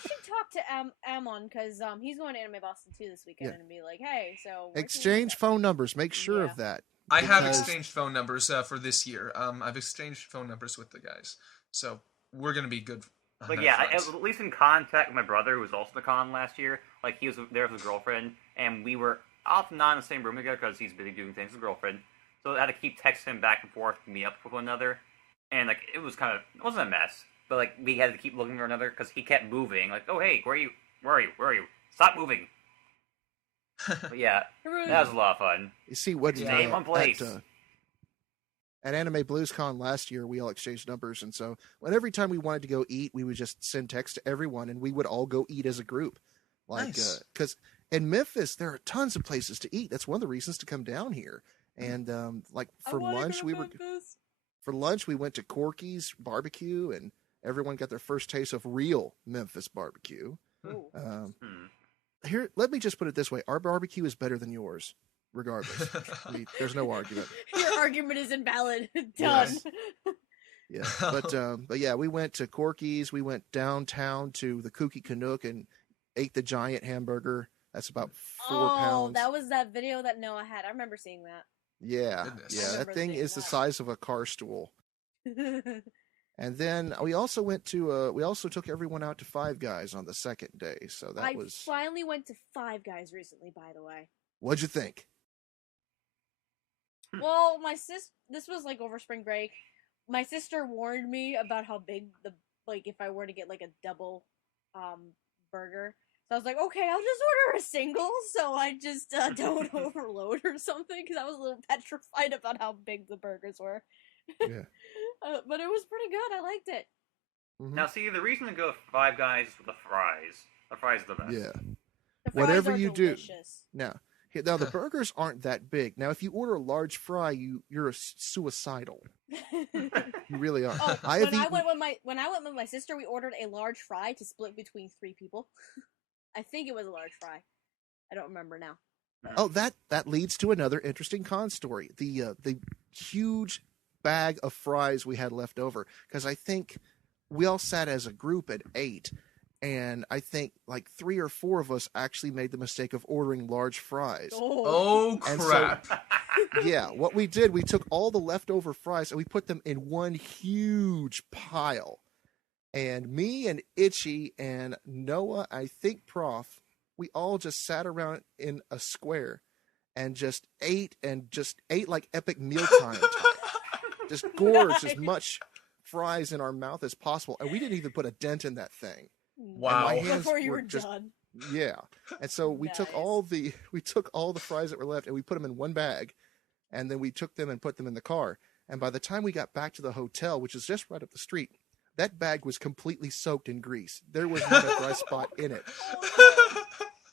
should talk to Amon because he's going to Anime Boston too this weekend Yeah. and be like, hey, so where can we Exchange go? phone numbers. Make sure Yeah. of that. I have Because- exchanged phone numbers for this year. I've exchanged phone numbers with the guys, so we're gonna be good. on Like, that yeah, front. I was at least in contact with my brother, who was also at the con last year. Like, he was there with his girlfriend, and we were often not in the same room together because he's busy doing things with his girlfriend. So I had to keep texting him back and forth to meet up with one another. And, like, it wasn't a mess, but, like, we had to keep looking for another because he kept moving. Like, oh, hey, where are you? Stop moving. But, yeah, that was a lot of fun. You see what Stay in one place. At Anime BluesCon last year, we all exchanged numbers, and so every time we wanted to go eat, we would just send text to everyone, and we would all go eat as a group. Like, Nice. because in Memphis there are tons of places to eat. That's one of the reasons to come down here. And like for lunch, for lunch we went to Corky's barbecue, and everyone got their first taste of real Memphis barbecue. Ooh. Here, let me just put it this way: our barbecue is better than yours, regardless. There's no argument. Your argument is invalid. Done. Yes. Yeah, but yeah, we went to Corky's. We went downtown to the Kooky Canuck and ate the giant hamburger. That's about 4 pounds. That was that video that Noah had. I remember seeing that. Yeah, Goodness. yeah, I that remember thing seeing is the that. size of a car stool. And then we also went to we also took everyone out to Five Guys on the second day. So that I was. finally went to Five Guys recently, by the way. What'd you think? Well, this was like over spring break. My sister warned me about how big if I were to get like a double burger. So I was like, okay, I'll just order a single so I just don't overload or something, because I was a little petrified about how big the burgers were. Yeah. But it was pretty good. I liked it. Mhm. Now, see, the reason to go with Five Guys is for the fries. The fries are the best. Yeah. The fries Whatever are you do. delicious. Now the burgers aren't that big. Now, if you order a large fry, you're suicidal. You really are. Oh, I have eaten. when I went with my sister, we ordered a large fry to split between 3 people. I think it was a large fry. I don't remember now. Oh, that leads to another interesting con story. The huge bag of fries we had left over, because I think we all sat as a group at 8, and I think like 3 or 4 of us actually made the mistake of ordering large fries. Oh, And so- crap. Yeah, what we did, we took all the leftover fries and we put them in one huge pile. And me and Itchy and Noah, I think Prof, we all just sat around in a square and just ate like epic mealtime. Just gorged as much fries in our mouth as possible. And we didn't even put a dent in that thing. Wow. And my hands Before you were just done. Yeah. And so we took Nice. all the fries that were left and we put them in one bag, and then we took them and put them in the car. And by the time we got back to the hotel, which is just right up the street, that bag was completely soaked in grease. There was not a dry spot in it.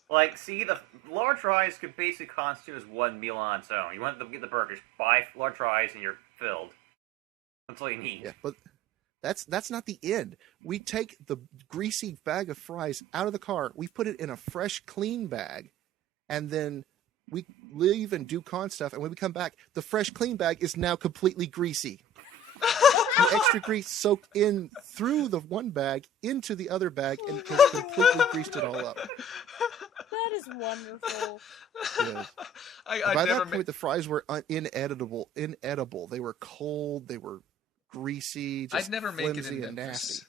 Like, see, the large fries could basically constitute as one meal on its own. You want to get the burgers, buy large fries, and you're filled. That's all you need. Yeah, but that's not the end. We take the greasy bag of fries out of the car, we put it in a fresh, clean bag, and then we leave and do con stuff, and when we come back, the fresh, clean bag is now completely greasy. The extra grease soaked in through the one bag into the other bag and has completely greased it all up. That is wonderful. Yeah. I By never that point, the fries were inedible. They were cold. They were greasy. Just I'd never make it flimsy in and Memphis. nasty.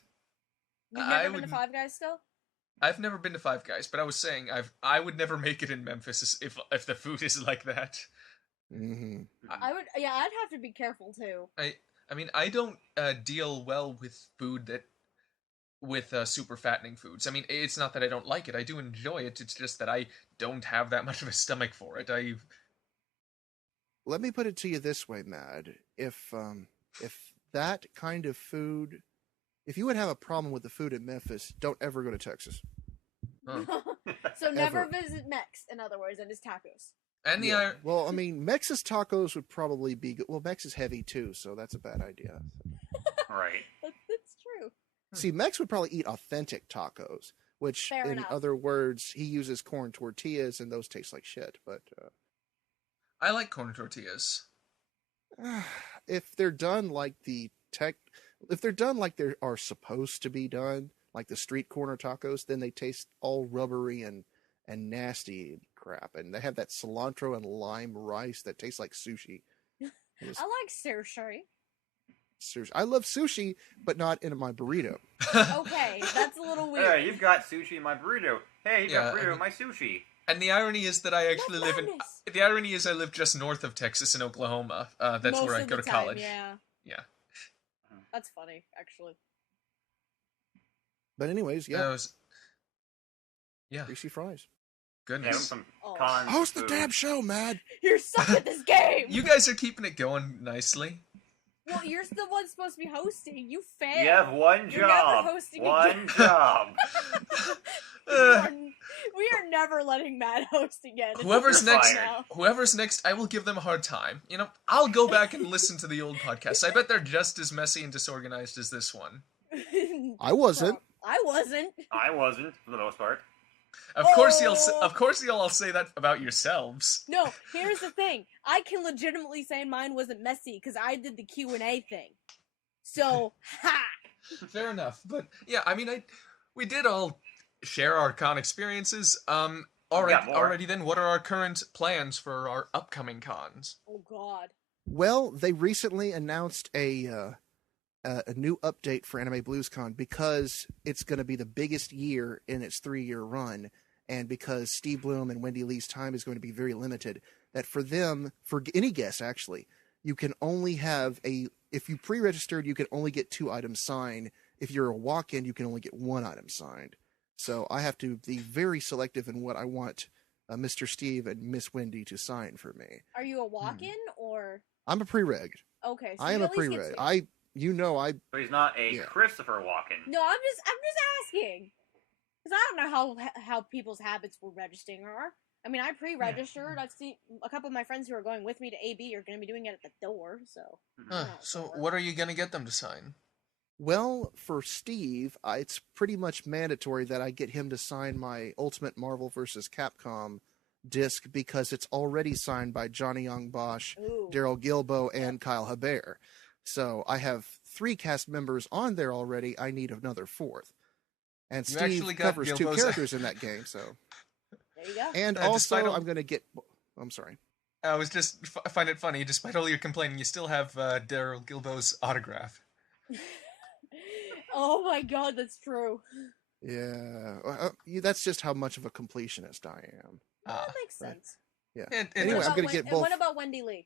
You've I never been wouldn't- to Five Guys still? I've never been to Five Guys, but I was saying I would never make it in Memphis if the food is like that. Mm-hmm. I would. Yeah, I'd have to be careful too. I mean, I don't deal well with food with super fattening foods. I mean, it's not that I don't like it. I do enjoy it. It's just that I don't have that much of a stomach for it. Let me put it to you this way, Mad. If that kind of food, if you would have a problem with the food in Memphis, don't ever go to Texas. So never Ever. visit Mex, in other words, and his tacos. And the Yeah. Well, I mean, Mex's tacos would probably be good. Well, Mex is heavy too, so that's a bad idea. Right. That's true. See, Mex would probably eat authentic tacos, which, Fair in enough. other words, he uses corn tortillas, and those taste like shit. But I like corn tortillas. if they're done like if they're done like they are supposed to be done, like the street corner tacos, then they taste all rubbery and nasty crap, and they have that cilantro and lime rice that tastes like sushi. It's- I like sushi. Sushi. I love sushi, but not in my burrito. Okay, that's a little weird. Hey, you've got sushi in my burrito. Hey, you've got Yeah, burrito I in my sushi. And the irony is that I actually That's live in. madness. The irony is I live just north of Texas in Oklahoma. That's Most where I of go the to time, college. Yeah, Yeah. that's funny, actually. But anyways, yeah, Yeah. greasy fries. Yeah, Goodness. some Oh. cons. Host the food. damn show, Mad. You're stuck at this game. You guys are keeping it going nicely. Well, you're the one supposed to be hosting. You failed. You have one You're never job. hosting One again. job. We are never letting Matt host again. It's Whoever's over next, now. whoever's next, I will give them a hard time. You know, I'll go back and listen to the old podcasts. I bet they're just as messy and disorganized as this one. I wasn't. I wasn't. I wasn't, for the most part. Of course you'll all say that about yourselves. No, here's the thing. I can legitimately say mine wasn't messy because I did the Q&A thing. So, ha! Fair enough, but yeah, I mean, we did all share our con experiences. Already then, what are our current plans for our upcoming cons? Oh, God. Well, they recently announced a new update for Anime BluesCon because it's going to be the biggest year in its 3-year run, and because Steve Bloom and Wendy Lee's time is going to be very limited, that for them, for any guest actually, you can only have if you pre-registered, you can only get 2 items signed. If you're a walk-in, you can only get 1 item signed. So I have to be very selective in what I want Mr. Steve and Miss Wendy to sign for me. Are you a walk-in or... I'm a pre-reg. Okay, so I am you a at least get pre-reg. to- So he's not a Yeah. Christopher Walken. No, I'm just asking. Because I don't know how people's habits with registering are. I mean, I pre-registered. I've seen a couple of my friends who are going with me to AB are going to be doing it at the door, so... Huh, so what are you gonna get them to sign? Well, for Steve, it's pretty much mandatory that I get him to sign my Ultimate Marvel vs. Capcom disc because it's already signed by Johnny Young Bosch, Ooh. Daryl Gilbo, and Kyle Hebert. So I have 3 cast members on there already. I need another 4th. And You Steve actually got covers two Gilbo's- characters in that game, so. There you go. And despite also, all- I'm going to get. I'm sorry. I was just find it funny. Despite all your complaining, you still have Daryl Gilbo's autograph. Oh my god, that's true. Yeah, that's just how much of a completionist I am. Well, that Ah, makes right. sense. Yeah. Anyway, I'm going to get both. And what about Wendy Lee?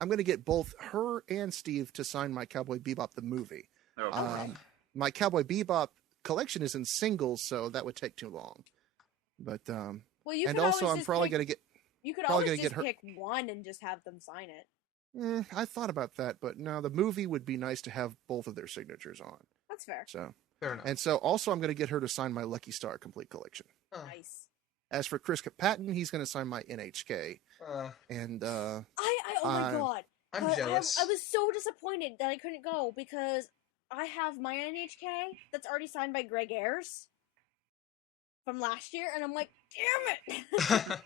I'm going to get both her and Steve to sign my Cowboy Bebop the movie. Oh, My Cowboy Bebop collection is in singles, so that would take too long. But Well, you and could also always I'm just probably pick, going to get. You could probably always gonna just get her- pick one and just have them sign it. I thought about that, but no, the movie would be nice to have both of their signatures on. That's fair. So, fair enough. and so also I'm going to get her to sign my Lucky Star complete collection. Oh, Nice. As for Chris Patton, he's going to sign my NHK. And Oh my god. I'm I jealous. was so disappointed that I couldn't go because I have my NHK that's already signed by Greg Ayres from last year, and I'm like, damn it!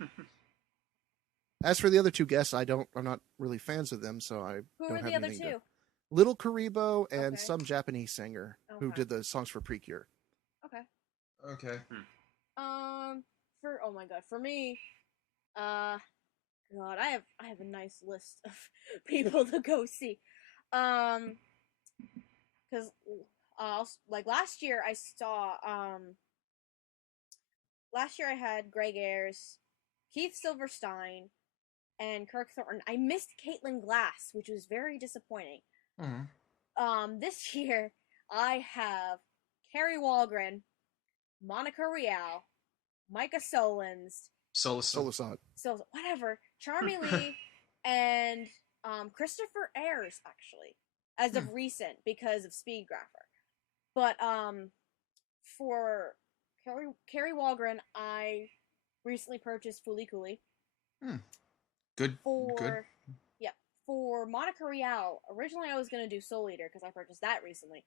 as for the other two guests, I'm not really fans of them, so I Who don't are have the other anything two? Little Karibo and Okay. some Japanese singer who Okay. did the songs for Precure. Okay. Okay. Oh my god, for me, God, I have a nice list of people to go see. Because like last year I saw last year I had Greg Ayres, Keith Silverstein, and Kirk Thornton. I missed Caitlin Glass, which was very disappointing. Mhm. This year I have Carrie Walgren, Monica Rial, Micah Solons, Solasad. so whatever, Charmy Lee, and Christopher Ayres actually, as of recent because of Speedgrapher. But for Carrie Walgren, I recently purchased Fooly Cooly. Good. For Good. for Monica Rial, originally I was gonna do Soul Eater because I purchased that recently.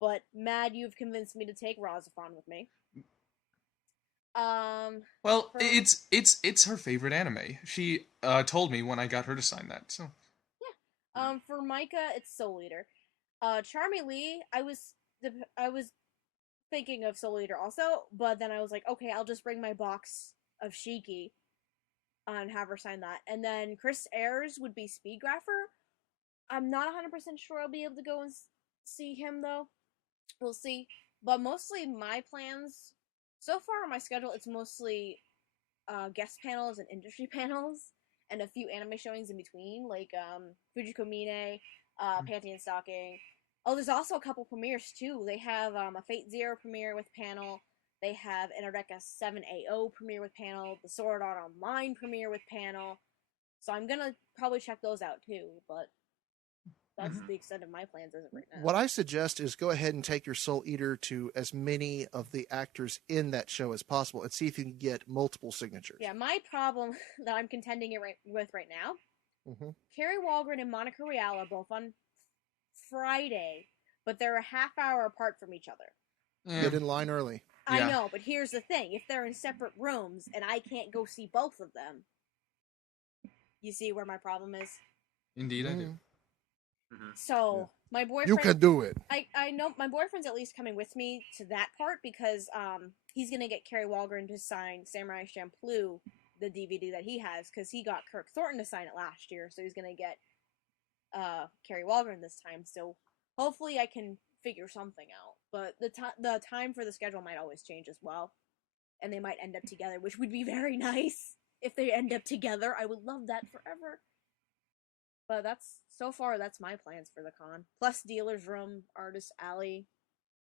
But Mad, you've convinced me to take Razafon with me. Well, for- it's her favorite anime. She told me when I got her to sign that. So For Micah, it's Soul Eater. Charmy Lee, I was thinking of Soul Eater also, but then I was like, okay, I'll just bring my box of Shiki and have her sign that. And then Chris Ayres would be Speedgrapher. I'm not 100% sure I'll be able to go and see him though. We'll see. But mostly my plans so far on my schedule, it's mostly guest panels and industry panels, and a few anime showings in between, like Fujiko Mine, Panty and Stocking. Oh, there's also a couple premieres too. They have a Fate Zero premiere with panel. They have Interdeca 7AO premiere with panel. The Sword Art Online premiere with panel. So I'm gonna probably check those out too. But that's the extent of my plans as of right now. What I suggest is go ahead and take your Soul Eater to as many of the actors in that show as possible and see if you can get multiple signatures. Yeah, my problem that I'm contending with right now, Carrie Walgren and Monica Rial are both on Friday, but they're a half hour apart from each other. Get in line early. I Yeah. know, but here's the thing. If they're in separate rooms and I can't go see both of them, you see where my problem is? Indeed, I do. So, my boyfriend... You can do it. I know my boyfriend's at least coming with me to that part because he's gonna get Carrie Walgren to sign Samurai Champloo, the DVD that he has, because he got Kirk Thornton to sign it last year, so he's gonna get Carrie Walgren this time. So hopefully I can figure something out. But the time for the schedule might always change as well, and they might end up together, which would be very nice if they end up together. I would love that forever. But so far that's my plans for the con. Plus Dealer's Room, Artist Alley.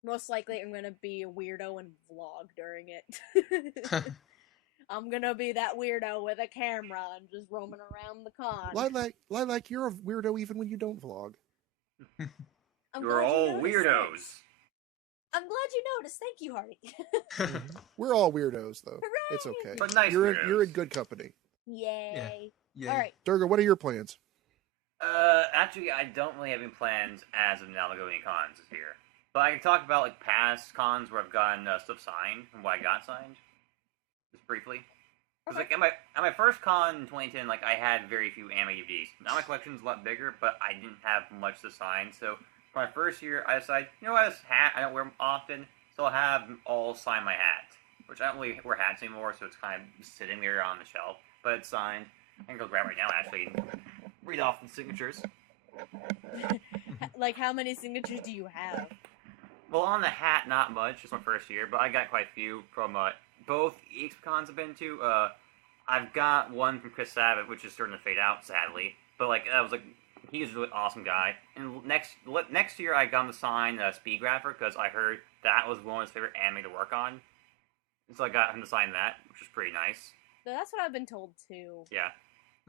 Most likely I'm gonna be a weirdo and vlog during it. I'm gonna be that weirdo with a camera and just roaming around the con. Lilac, you're a weirdo even when you don't vlog. You're all weirdos. I'm glad you noticed. Thank you, Hardy. We're all weirdos, though. Hooray! It's okay. But nice you're weirdos. you're in good company. Yay. Yeah. All right. Durga, what are your plans? Actually, I don't really have any plans as of now to go to any cons this year. But I can talk about like past cons where I've gotten stuff signed and what I got signed, just briefly. Because like at my first con in 2010, like I had very few anime DVDs. Now my collection's a lot bigger, but I didn't have much to sign. So for my first year, I decided, you know what, I don't wear them often, so still have them all sign my hat, which I don't really wear hats anymore, so it's kind of sitting there on the shelf. But it's signed. I can go grab it right now, actually, and read off the signatures. Like, how many signatures do you have? Well, on the hat, not much. It's my first year, but I got quite a few from both EXPCons I've been to. I've got one from Chris Sabat, which is starting to fade out, sadly. But that was he was a really awesome guy. And next year, I got him to sign Speed Grapher because I heard that was one of his favorite anime to work on. And so I got him to sign that, which was pretty nice. So that's what I've been told too. Yeah.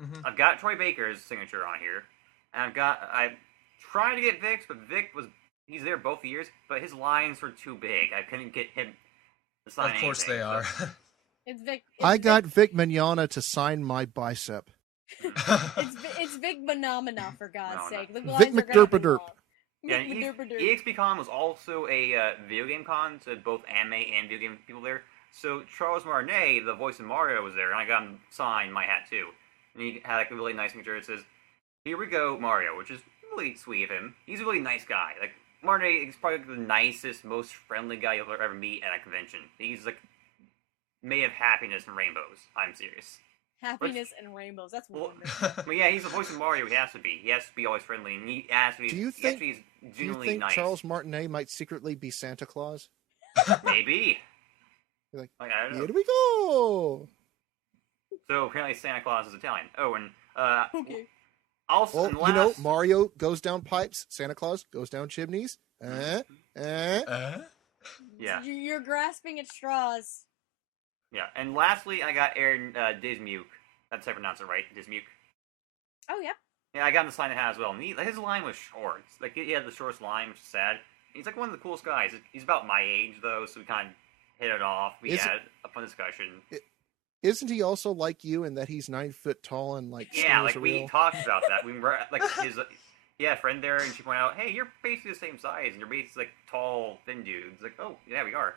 Mm-hmm. I've got Troy Baker's signature on here. And I tried to get Vic's, but he's there both years, but his lines were too big. I couldn't get him to sign anything. Of course they are. So. It's Vic. I got Vic Mignogna to sign my bicep. It's Vic Phenomena, for God's sake. The Vic lines are gonna be McDerpaderp. long. Yeah, McDerpaderp. EXPCon was also a video game con, so both anime and video game people there. So Charles Martinet, the voice of Mario, was there, and I got him to sign my hat too. And he had a really nice signature. It says, "Here we go, Mario," which is really sweet of him. He's a really nice guy. Martinet is probably the nicest, most friendly guy you'll ever meet at a convention. He's made of happiness and rainbows. I'm serious. Happiness and rainbows. That's Well, wonderful. but yeah, he's the voice of Mario. He has to be. He has to be always friendly, and he has to be. Do you he has to think- be Do you genuinely think nice. Charles Martinet might secretly be Santa Claus? Maybe. You're like, I don't know. here we go. So apparently Santa Claus is Italian. Oh, and Okay. also, Well, and you know, last, Mario goes down pipes. Santa Claus goes down chimneys. yeah, You're grasping at straws. yeah, and lastly, I got Aaron Dismuke. That's how I pronounce it right, Dismuke. Oh yeah. Yeah, I got him to sign the hat as well. And his line was short. He had the shortest line, which is sad. He's one of the coolest guys. He's about my age though, so we kind of hit it off. We had a fun discussion. Isn't he also like you in that he's 9 foot tall and Yeah, snores we real? talked about that. We were his friend there, and she pointed out, "Hey, you're basically the same size, and you're basically tall, thin dudes." Oh, yeah, we are.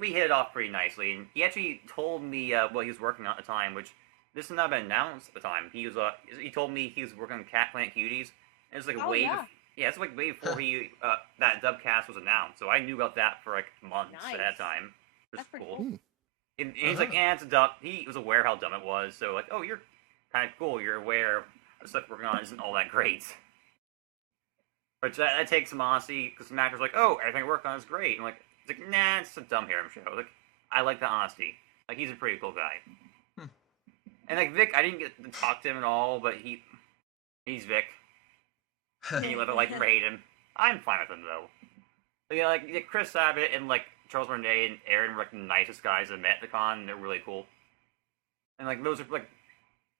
We hit it off pretty nicely, and he actually told me what he was working on at the time, which this had not been announced at the time. He told me he was working on Cat Planet Cuties. And it's Oh, way yeah. it's way before he that dubcast was announced. So I knew about that for months at that Nice. time. Which That's is pretty cool. cool. And he's it's a dub. He was aware how dumb it was. So oh, you're kind of cool. You're aware of the stuff we're working on isn't all that great. Which that takes some honesty, because some actors oh, everything I work on is great. And it's nah, it's a dumb harem show. I like the honesty. He's a pretty cool guy. And Vic, I didn't get to talk to him at all, but he's Vic. And you love it, hate him. I'm fine with him though. But yeah, Chris Sabat and Charles Martinet and Aaron were the nicest guys I met at the con, and they're really cool. And those are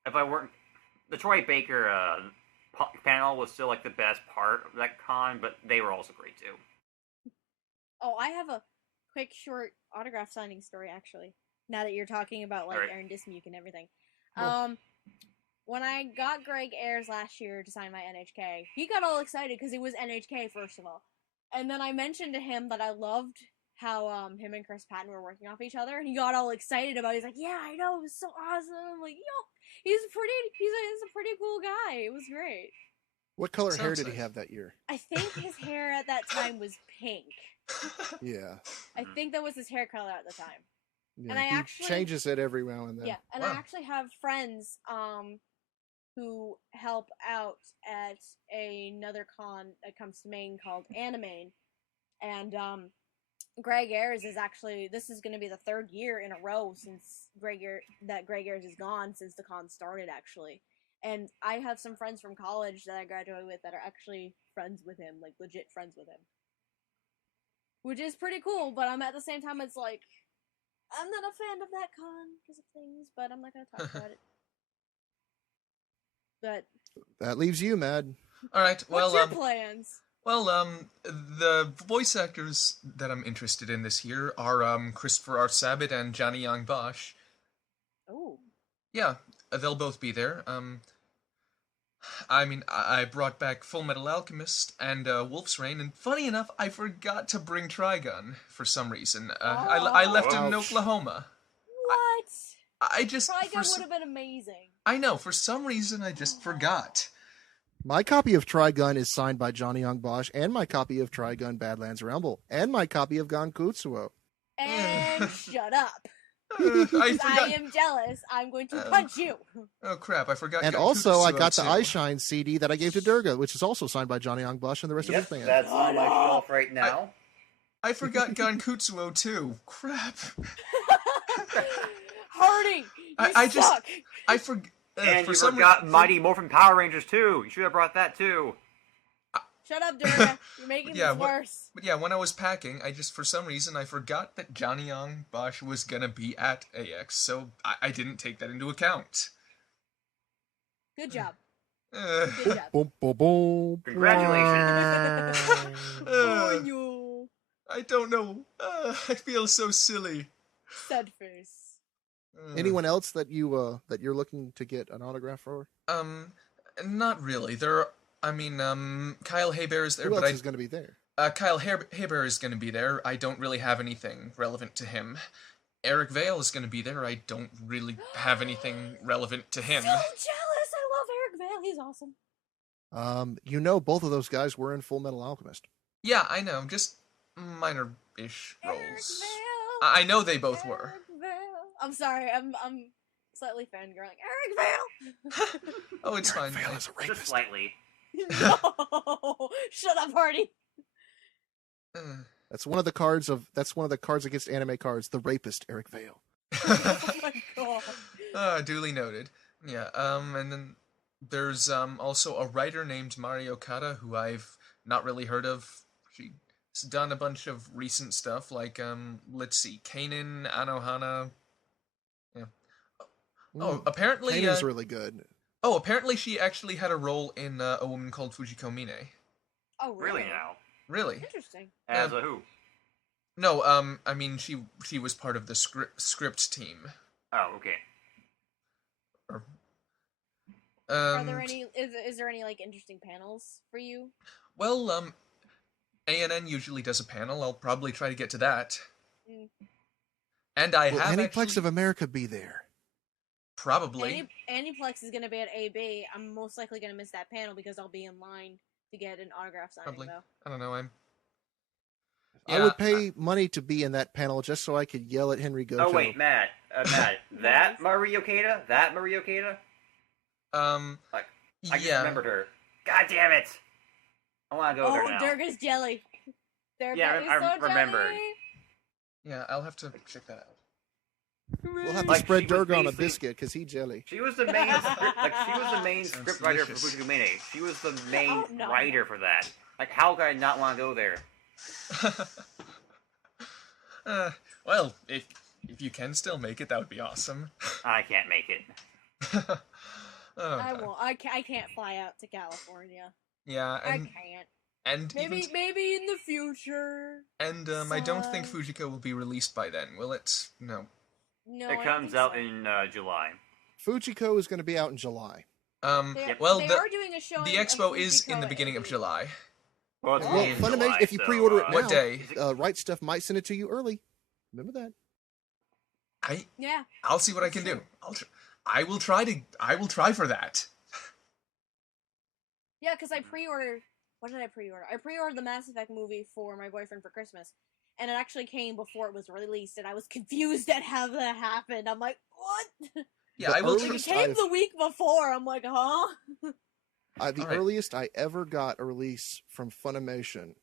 if I weren't the Troy Baker panel was still the best part of that con, but they were also great too. Oh, I have a quick, short autograph signing story, actually. Now that you're talking about, Alright. Aaron Dismuke and everything. Well- When I got Greg Ayres last year to sign my NHK, he got all excited because it was NHK, first of all. And then I mentioned to him that I loved how him and Chris Patton were working off each other, and he got all excited about it. He's like, "Yeah, I know, it was so awesome." I'm like, he's a pretty cool guy. It was great. What color hair Sounds did he nice. have that year? I think his hair at that time was pink. Yeah. I think that was his hair color at the time. Yeah, And I he actually- changes it every now and then. Yeah, and Wow. I actually have friends who help out at another con that comes to Maine called Anime, and Greg Ayres is actually, this is going to be the third year in a row since Greg Ayres is gone since the con started, actually. And I have some friends from college that I graduated with that are actually friends with him, legit friends with him, which is pretty cool. But at the same time, it's I'm not a fan of that con because of things, but I'm not going to talk about it. But That leaves you, Mad. All right. what's your plans? The voice actors that I'm interested in this year are Christopher R. Sabat and Johnny Young Bosch. Oh, Yeah, they'll both be there. I brought back Full Metal Alchemist and Wolf's Rain, and funny enough, I forgot to bring Trigun for some reason. I left it in Ouch. Oklahoma. what? I just Trigun would have been amazing. I know, for some reason I just forgot. My copy of Trigun is signed by Johnny Young Bosch, and my copy of Trigun Badlands Rumble, and my copy of Gankutsuo. And shut up. I Because forgot. I am jealous. I'm going to punch you. Oh crap! I forgot. And Gankutsuo also, I got the too. Eyeshine CD that I gave to Durga, which is also signed by Johnny Young Bosch and the rest of Yep, his band. that's on my shelf right now. I forgot Gankutsuo too. Crap. Hardy, you I just- suck. I forgot. And for you some forgot reason- Mighty Morphin Power Rangers too. You should have brought that too. Shut up, Durga. You're making Yeah, this worse. But yeah, when I was packing, for some reason, I forgot that Johnny Young Bosch was gonna be at AX, so I didn't take that into account. Good job. Uh, Good job. Boom, boom, boom. Congratulations. Oh, you I don't know. I feel so silly. sad face. Anyone else that you're looking to get an autograph for? Not really. Kyle Haybear is there, Who but else is going to be there? Kyle Haybear is going to be there. I don't really have anything relevant to him. Eric Vale is going to be there. I don't really have anything relevant to him. So jealous. I love Eric Vale. He's awesome. Both of those guys were in Full Metal Alchemist. Yeah, I know. Just minor-ish Eric roles. Vale. I know they both were. Eric Vale. I'm sorry. I'm slightly fangirling. Eric Vale. Oh, it's fine. Vale is a Just rapist. slightly. No. Shut up, Hardy. Uh, That's one of the cards against anime cards. The rapist, Eric Vale. Oh my god. Duly noted. Yeah, and then there's also a writer named Mari Okada who I've not really heard of. She's done a bunch of recent stuff like let's see, Kanan, Anohana. Yeah. Oh, apparently Kanan's really good. Oh, apparently she actually had a role in A Woman Called Fujiko Mine. Oh, really? Really now? Really? Interesting. As a who? No, she was part of the script team. Oh, okay. Are there any? Is there any like interesting panels for you? Well, ANN usually does a panel. I'll probably try to get to that. Mm. And I Will have Aniplex actually... of America be there? Probably. Aniplex is gonna be at AB. I'm most likely gonna miss that panel because I'll be in line to get an autograph signing Probably. though. I don't know. I would pay money to be in that panel just so I could yell at Henry Gojo. Oh wait, Matt. That Marie Okada? That Marie Okada? I just Yeah. remembered her. God damn it! I want to go there Oh, now. Durga's jelly. Durga Yeah, is I so remembered. jelly. Yeah, I'll have to check that out. We'll have to Like, spread she was Durga on a basically- biscuit because he jelly. She was the main script. Like she was the main Sounds script writer for delicious. Fujiko Mine. She was the main Oh, no. writer for that. Like, how could I not want to go there? Well, if you can still make it, that would be awesome. I can't make it. Oh, I God. won't. I can't fly out to California. Yeah, I and can't. Maybe in the future. I don't think Son. Fujiko will be released by then, will it? No. No, It I don't comes think out so. in July. Fujiko is going to be out in July. They, Well, they the are doing a show. the expo is in the beginning of July. Well, it's Oh. Well, in Funimation, July, if you so, pre-order it now, What day? Right Stuff might send it to you early. Remember that. Yeah. I'll see what I can do. I will try for that. Yeah, because I pre-ordered. What did I pre-order? I pre-ordered the Mass Effect movie for my boyfriend for Christmas, and it actually came before it was released, and I was confused at how that happened. I'm like, what? Yeah, The I will. Like, it earliest came I've- the week before. I'm like, huh? The All right. earliest I ever got a release from Funimation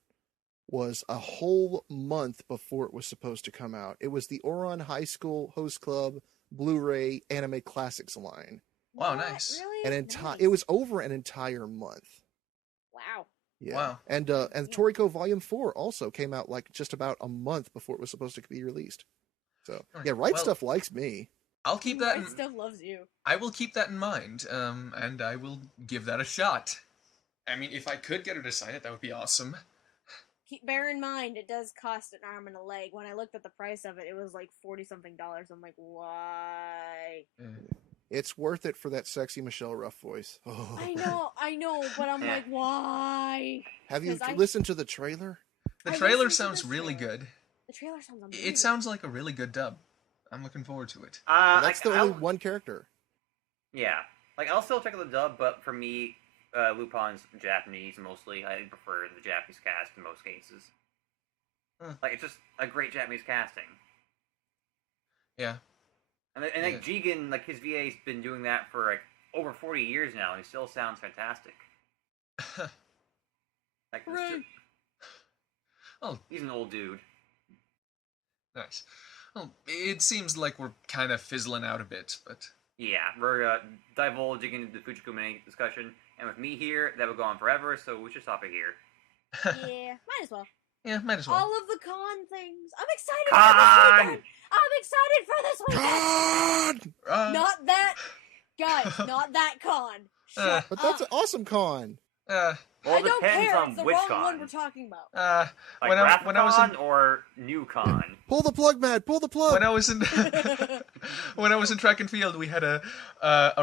was a whole month before it was supposed to come out. It was the Oron High School Host Club Blu-ray Anime Classics line. Wow, What? nice. Really? Nice. It was over an entire month. Wow. Yeah. Wow. And Toriko Volume 4 also came out like just about a month before it was supposed to be released. So, Alright, yeah, Right well- Stuff likes me. I'll keep that. Right Stuff loves you. I will keep that in mind. And I will give that a shot. I mean, if I could get her to sign it, that would be awesome. Bear in mind, it does cost an arm and a leg. When I looked at the price of it, it was like $40-something. I'm like, why? It's worth it for that sexy Michelle Ruff voice. Oh. I know, but I'm Yeah. like, why? Have you 'Cause I- listened to the trailer? The I trailer listened to sounds the really trailer. good. The trailer sounds amazing. It sounds like a really good dub. I'm looking forward to it. That's the only I'll- one character. Yeah, like I'll still check out the dub, but for me, Lupin's Japanese mostly. I prefer the Japanese cast in most cases. Like, it's just a great Japanese casting. Yeah. And like Jigen, like his VA's been doing that for like over 40 years now, and he still sounds fantastic. Like, Oh, he's an old dude. nice. Well, it seems like we're kind of fizzling out a bit, but Yeah, we're divulging into the Fujikuma discussion, and with me here, that would go on forever, so we should stop it here. Yeah, might as well. yeah, might as well. All of the con things. I'm excited for this Con! weekend. I'm excited for this weekend. Not that, guys. Not that con. Shut But that's up. an awesome con. Well, I it don't depends care. on It's the which wrong con. one we're talking about. Like when I was in or New Con. Pull the plug, Mad. Pull the plug. when I was in when I was in track and field, we had a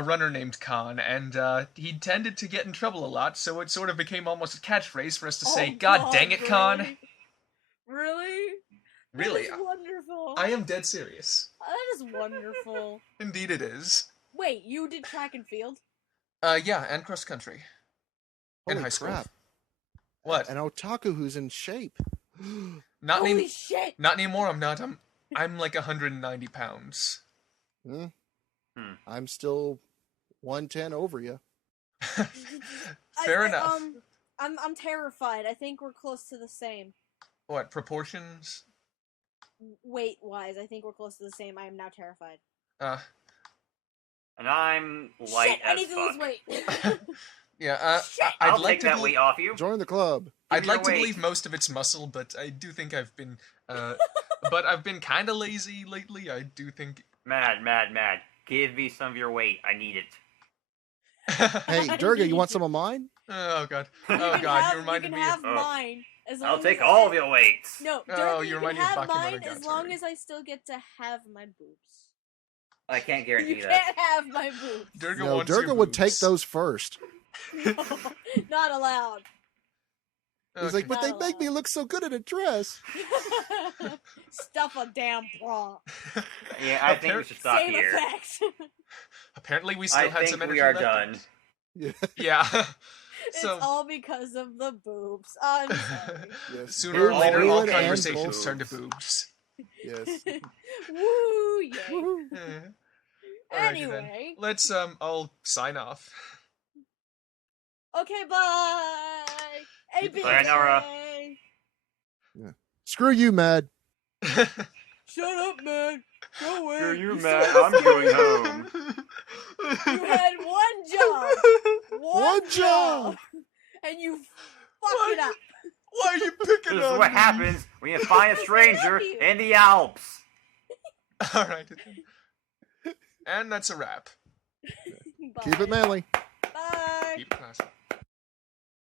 runner named Khan, and he tended to get in trouble a lot. So it sort of became almost a catchphrase for us to say, "God dang it, Khan!" Really? Really, That is wonderful. I am dead serious. That is wonderful. Indeed, it is. Wait, you did track and field? Yeah, and cross country in Holy high school. crap. What? An otaku who's in shape. Not Holy shit! Not anymore. I'm not. I'm like 190 pounds. I'm still 110 over you. Fair enough. I'm terrified. I think we're close to the same. What proportions? Weight wise, I think we're close to the same. I am now terrified. And I'm light Shit, I as need to fuck. lose weight. Yeah. Shit. I'd I'll like take to that weight off you. Join the club. I'd your like to weight. believe most of it's muscle, but I do think I've been, but I've been kind of lazy lately. I do think. Mad. Give me some of your weight. I need it. Hey, Durga, you want some of mine? Oh god. You Oh can god. have, You reminded you me can of. have mine as long I'll as take I all of still- your weights. No, Oh, Durga, you you remind can me of have mine Bakemonogatari. as long as I still get to have my boobs. I can't You guarantee that. can't have my boobs. Durga No, wants Durga your would take boobs. those first. No, not allowed. He's Okay. like, but they Not make me allowed. look so good in a dress. Stuff a damn bra. Yeah, I think we should stop Same here. effect. Apparently, we still I had some think energy we are left. done. Yeah. Yeah. It's So all because of the boobs. I'm sorry. Yes. sooner or Boobs, later, all wheeling, and conversations boobs. turn to boobs. Yes. Woo, yay. Woohoo. Alrighty then. Anyway. Let's I'll sign off. Okay, bye. Hey, Bye, BJ. Nora. Screw you, Mad. Shut up, man. Go away. Screw you, suck. man. I'm going home. You had one job. One job. And you fucked it up. Why are you picking This on is what me? happens when you find a stranger you. in the Alps. All right. And that's a wrap. Bye. Keep it manly. Bye. Keep it classy.